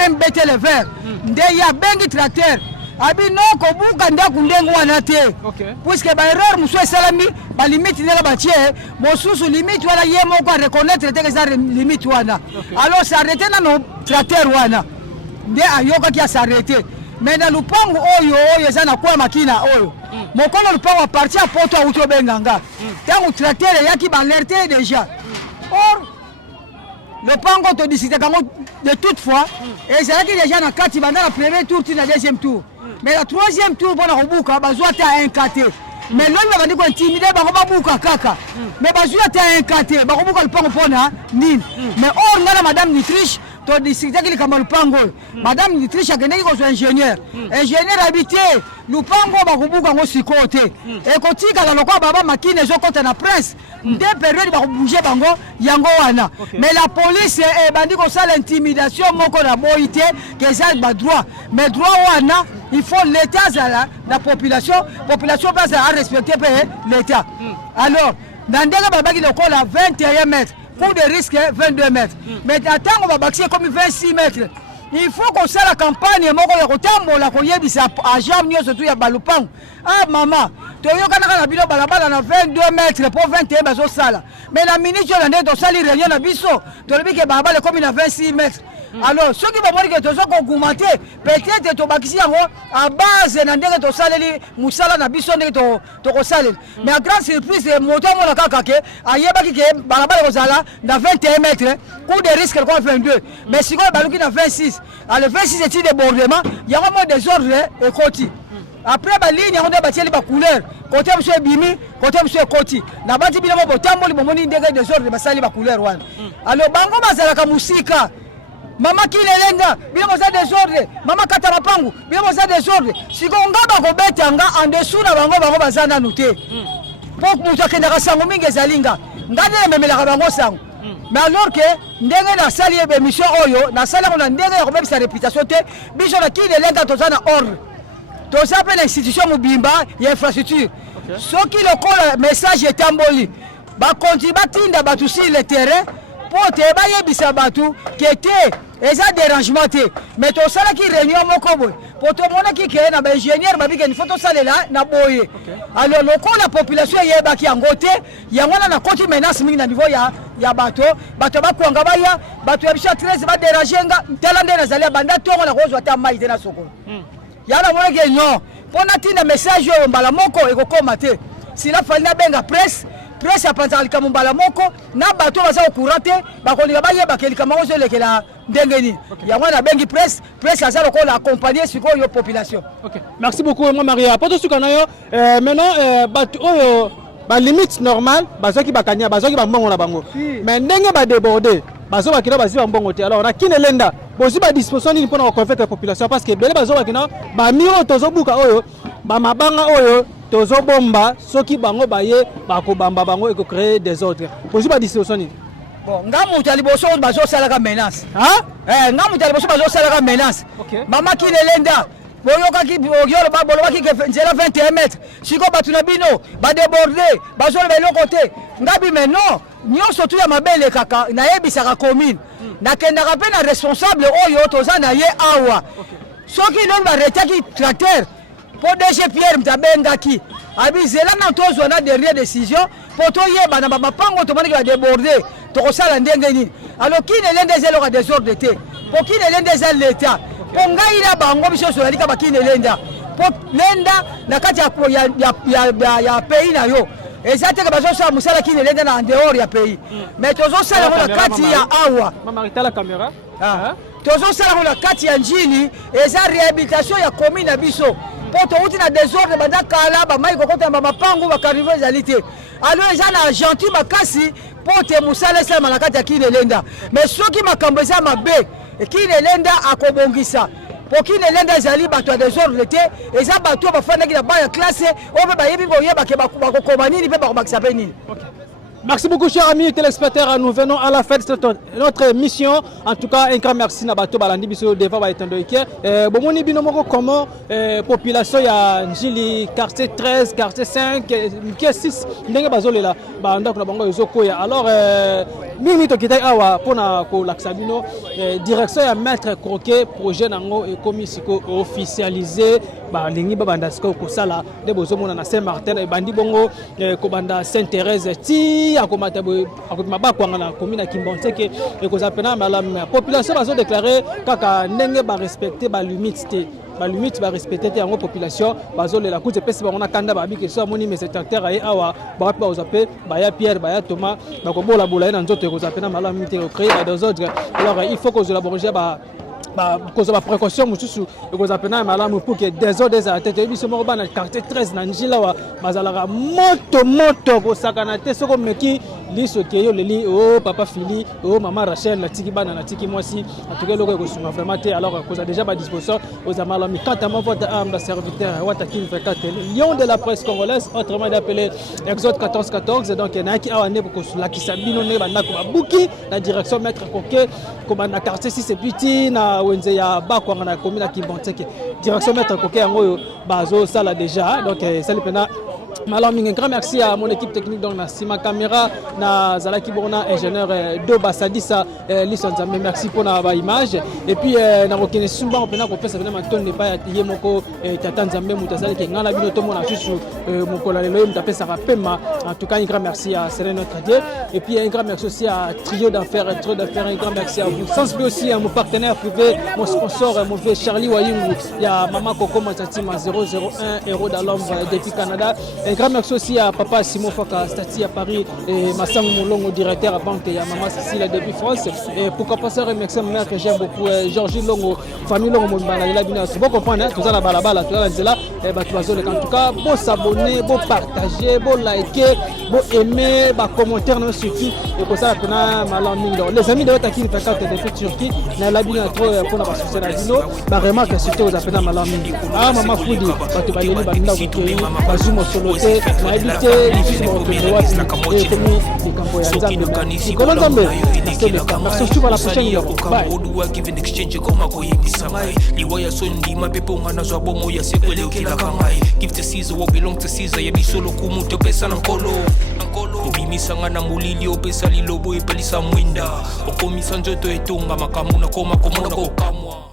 MBT le vert nde ya bengi tracteur abi non ko buka ndaku ndengo wana te puisque ba erreur muso esalami ba limite nela batie mosusu limite wala ye moko reconnaître te que ça limite wana alors s'arrêter na no tracteur wana nde ayoka ki s'arrêter mais na lupango oyo eza na kwa makina oyo mokolo lupango parti a poto a uto benganga tango tracteur yaki ba alerter déjà or le pango to discuter de toute fois et c'est là qui déjà na kati banda la premier tour ti na deuxième tour mais la troisième tour bona kobuka bazwa ta 1-4 mais l'homme va dire ko intimider ba ko babuka kaka mais bazwa ta 1-4 ba kobuka le pango pona nini mais or ngana madame Nitriche to discuter ki kama le pango madame Nitriche akendeki ko so ingénieur habité le pango ba kobuka ngo sikote et ko tika la lokwa baba makine zo kota na presse des périodes ba bouger bango yango wana mais la police bandi ko sala intimidation moko na boité que ça ba droit mais droit wana il faut l'état zala la population base à respecter l'état alors dans des babaki de kola 21 mètres coup de risque 22 mètres mais attends on va baxer comme 26 mètres il faut qu'on sala la campagne moko ya kotambola ko yebisa agent nyo surtout ya balupango ah maman toyokana kana bilo balabala na 22 mètres pour 21 bazo sala mais la ministre na ndo sali réunion na biso to lebi ke balabala comme na 26 mètres alors ceux qui vont voir que to so ko augmenter peut-être to bakisi yango à base na ndenge to saleli musala na biso ndenge to ko saleli mais à grande surprise moto mo na kaka ke ayebaki ke balabala ko sala na 21 mètres coup de risque ko 22 mais siko baluki na 26 alors 26 c'est débordement il y a vraiment désordre et côté après baligne yango nde batieli bacouleur côté biso ebimi côté biso ekoti na bati biloko botamboli bomoni ndenge desordre basali bacouleur wana alors bango bazalaka musika mama kilelenga biloko za desordre mama kata mapangu biloko za desordre sikoyo nga bakobeta nga en dessous na bango baza nanu te mpo moto akendaka sango mingi ezali nga nde ememelaka bango sango mais alors que ndenge nasali émission oyo nasali yango na ndenge ya kobebisa réputation te biso na kilelenga toza na ordre toza mpe na institution mobimba ya infrastructure soki lokola message etamboli bakontinue batinda bato sur le terrain mpo te bayebisa bato ke te eza dérangement te mais tosalaki réunion moko boye mpo tomonaki ke na baingénieur babiki nifo tosalela na boye alors lokola population eyebaki yango te yango wana nakoti menace mingi na niveau ya bato bakwanga baya bato ya biso ya 13 badérange nga tala nde nazali banda ntongo na kozwa ata mai te na sokolo yana monaki non mpo natinda message oyo mbala moko ekokoma te sila fali nabenga presse apanzaka likambo mbala moko na bato baza kokura te bakolinga bayebaka likambo yango ezolekela ndenge nini yango nabengi presse aza lokola accompagner sikoyo population. Merci beaucoup moi Maria po tosuka na yo maintenant bato oyo balimite normal bazwaki bakania bazwaki bambongo na bango mais ndenge badéborde bazobakina bazwi bambongo te alors na kinelenda bozwi badisposition nini mpona koconvaincre population parce que ebele bazobakina bami oyo tozobuka oyo bamabanga oyo tozobomba soki bango baye bakobamba bango ekocréer des ordres bozwi badisposition nini bon nga moto ya liboso bazosalaka menace nga moto ya liboso bazosalaka menace mama kinelenda boyokaki bolobaki nzela 21 mètres siko bato na bino badéborde bazoloba eloko te nga bime non nyonso tu ya mabele kaka nayebisaka commune nakendaka mpe na responsable oyo toza na ye awa soki loni baretiaki tracteur mpo DG Pierre mtabengaki abizela na tozwa na dernière décision mpo toyeba na bamapango tomonaki badéborde tokosala ndenge nini alors kinelenda eza eloko ya désordre te mpo kinelenda eza l'état mpo ngai na bango biso nyonso nalika bakinelenda mpo lenda na kati ya pays na yo eza teke bazosala mosala kinelenda na dehors ya pays mais tozosala yango na kati ya awa tozosala yango na kati ya njili eza réhabilitation ya commune na biso mpo touti na désordre banda kala bamai kokota na bamapangu bakarnivo ezali te alo eza na gentil makasi mpo te mosala esalama na kati ya kinelenda mais soki makambo eza mabe kinelenda akobongisa mpo kinelenda ezali bato ya désordre te eza bato oyo bafandaki na ba ya classe oyo mpe bayebi koyebake bakokoma nini mpe bakobakisa mpe nini. Merci beaucoup, chers amis téléspectateurs. Nous venons à la fin de notre mission. En tout cas, un grand merci à Bato Balandi Biso Deva Baïtandoïke. Bomoni Binomoko, comment population ya Njili, quartier 13, quartier 5, quartier 6, Ndenge Bazolela, Banda Kunabango Yozokoya. Alors, Mimi Tokitai Awa, Pona Ko Laksabino, direction ya Maître Croquet, projet Nango et Komisiko officialisé. Lingi Babandasko Kosala, de Bozomona na Saint-Martin, et Bandi Bongo, Kobanda Sainte-Thérèse, Ti, Akomata Bakwanga na commune Kimbonseke, et Kozapena, la population va se déclarer Kaka Nenge va respecter la limite. La limite va respecter la population, bazole la coûte de peste, on a Kanda Babi qui soit moni, mais c'est un terre à Awa, Barapa Ozape, Baya Pierre, Baya Thomas, Bakobo la Boulaine, en d'autres Kozapena, Malam, créé dans autres. Alors il faut que je la borge cause de précaution mususu ekozapena malamu pour que des ordres des attaques biso moko bana quartier 13 na njila wa bazalaka moto kosakana te soko meki liso keyo leli oh papa Fili oh maman Rachel na tiki bana na tiki mwasi atuke loko kosunga vraiment te alors cause déjà ba disposition aux amalami quand à votre âme serviteur Watakin 24 lion de la presse congolaise autrement appelé Exode 14 donc na ki awane pour la kisabino ne bana ko babuki la direction maître Koké comme na quartier 6 et petit na wenze ya bakwanga na commune Kimbonseke direction maître Koké yango bazo sala déjà donc ça le pena. Alors, un grand merci à mon équipe technique, donc na Sima Caméra, na Zalaki Borna, ingénieur Doba Sadissa, Lissonzame, merci pour la image. Et puis, na Rokene Sumba, on peut faire ça vraiment ton n'est pas Yemoko, Tatanzambe, Moutazali, qui est dans la ville autonome, on a juste mon collègue, on a fait ça rapidement. En tout cas, un grand merci à Serena notre Dieu. Et puis, un grand merci aussi à Trio d'affaires, un grand merci à vous. Sans oublier aussi à mon partenaire privé, mon sponsor, mon vieux Charlie Wayungu, il y a Maman Coco Machatima 001 Héros d'Alombre depuis Canada. Un grand merci aussi à papa Simon Faka, Stati à Paris, et Massang Moulongo, directeur à banque, et à maman Cécile depuis France. Et pourquoi pas ça remercier ma mère que j'aime beaucoup, Georgie Longo, famille Longo, il a bien. Tu peux comprendre, tout ça la balabala, tout ça là, et bah tu vas en tout cas, bon s'abonner, bon partager, bon liker, bon aimer, bon commenter, non suffit. Et pour ça, on a malamine. Les amis de Otaki, fait 4 depuis Turquie, on a la bien trop pour la passer la dino, bah vraiment que c'était aux appels à malamine. Ah maman Foudi, bah tu vas aller bah tu vas zoom solo, na éviter les films de Watsi et comme les campos ya Nzambe. Comment Nzambe? Merci surtout à la prochaine. Bye. Give in exchange koma koyebisa ngai liwaya sondi mapepo ngana zwa bomo ya sekwele okilaka ngai give to Caesar what belong to Caesar yebiso lokumu topesa na nkolo obimisa nga na molili opesa lilobo epelisa mwinda okomisa nzoto etonga makamu na koma komona kokamwa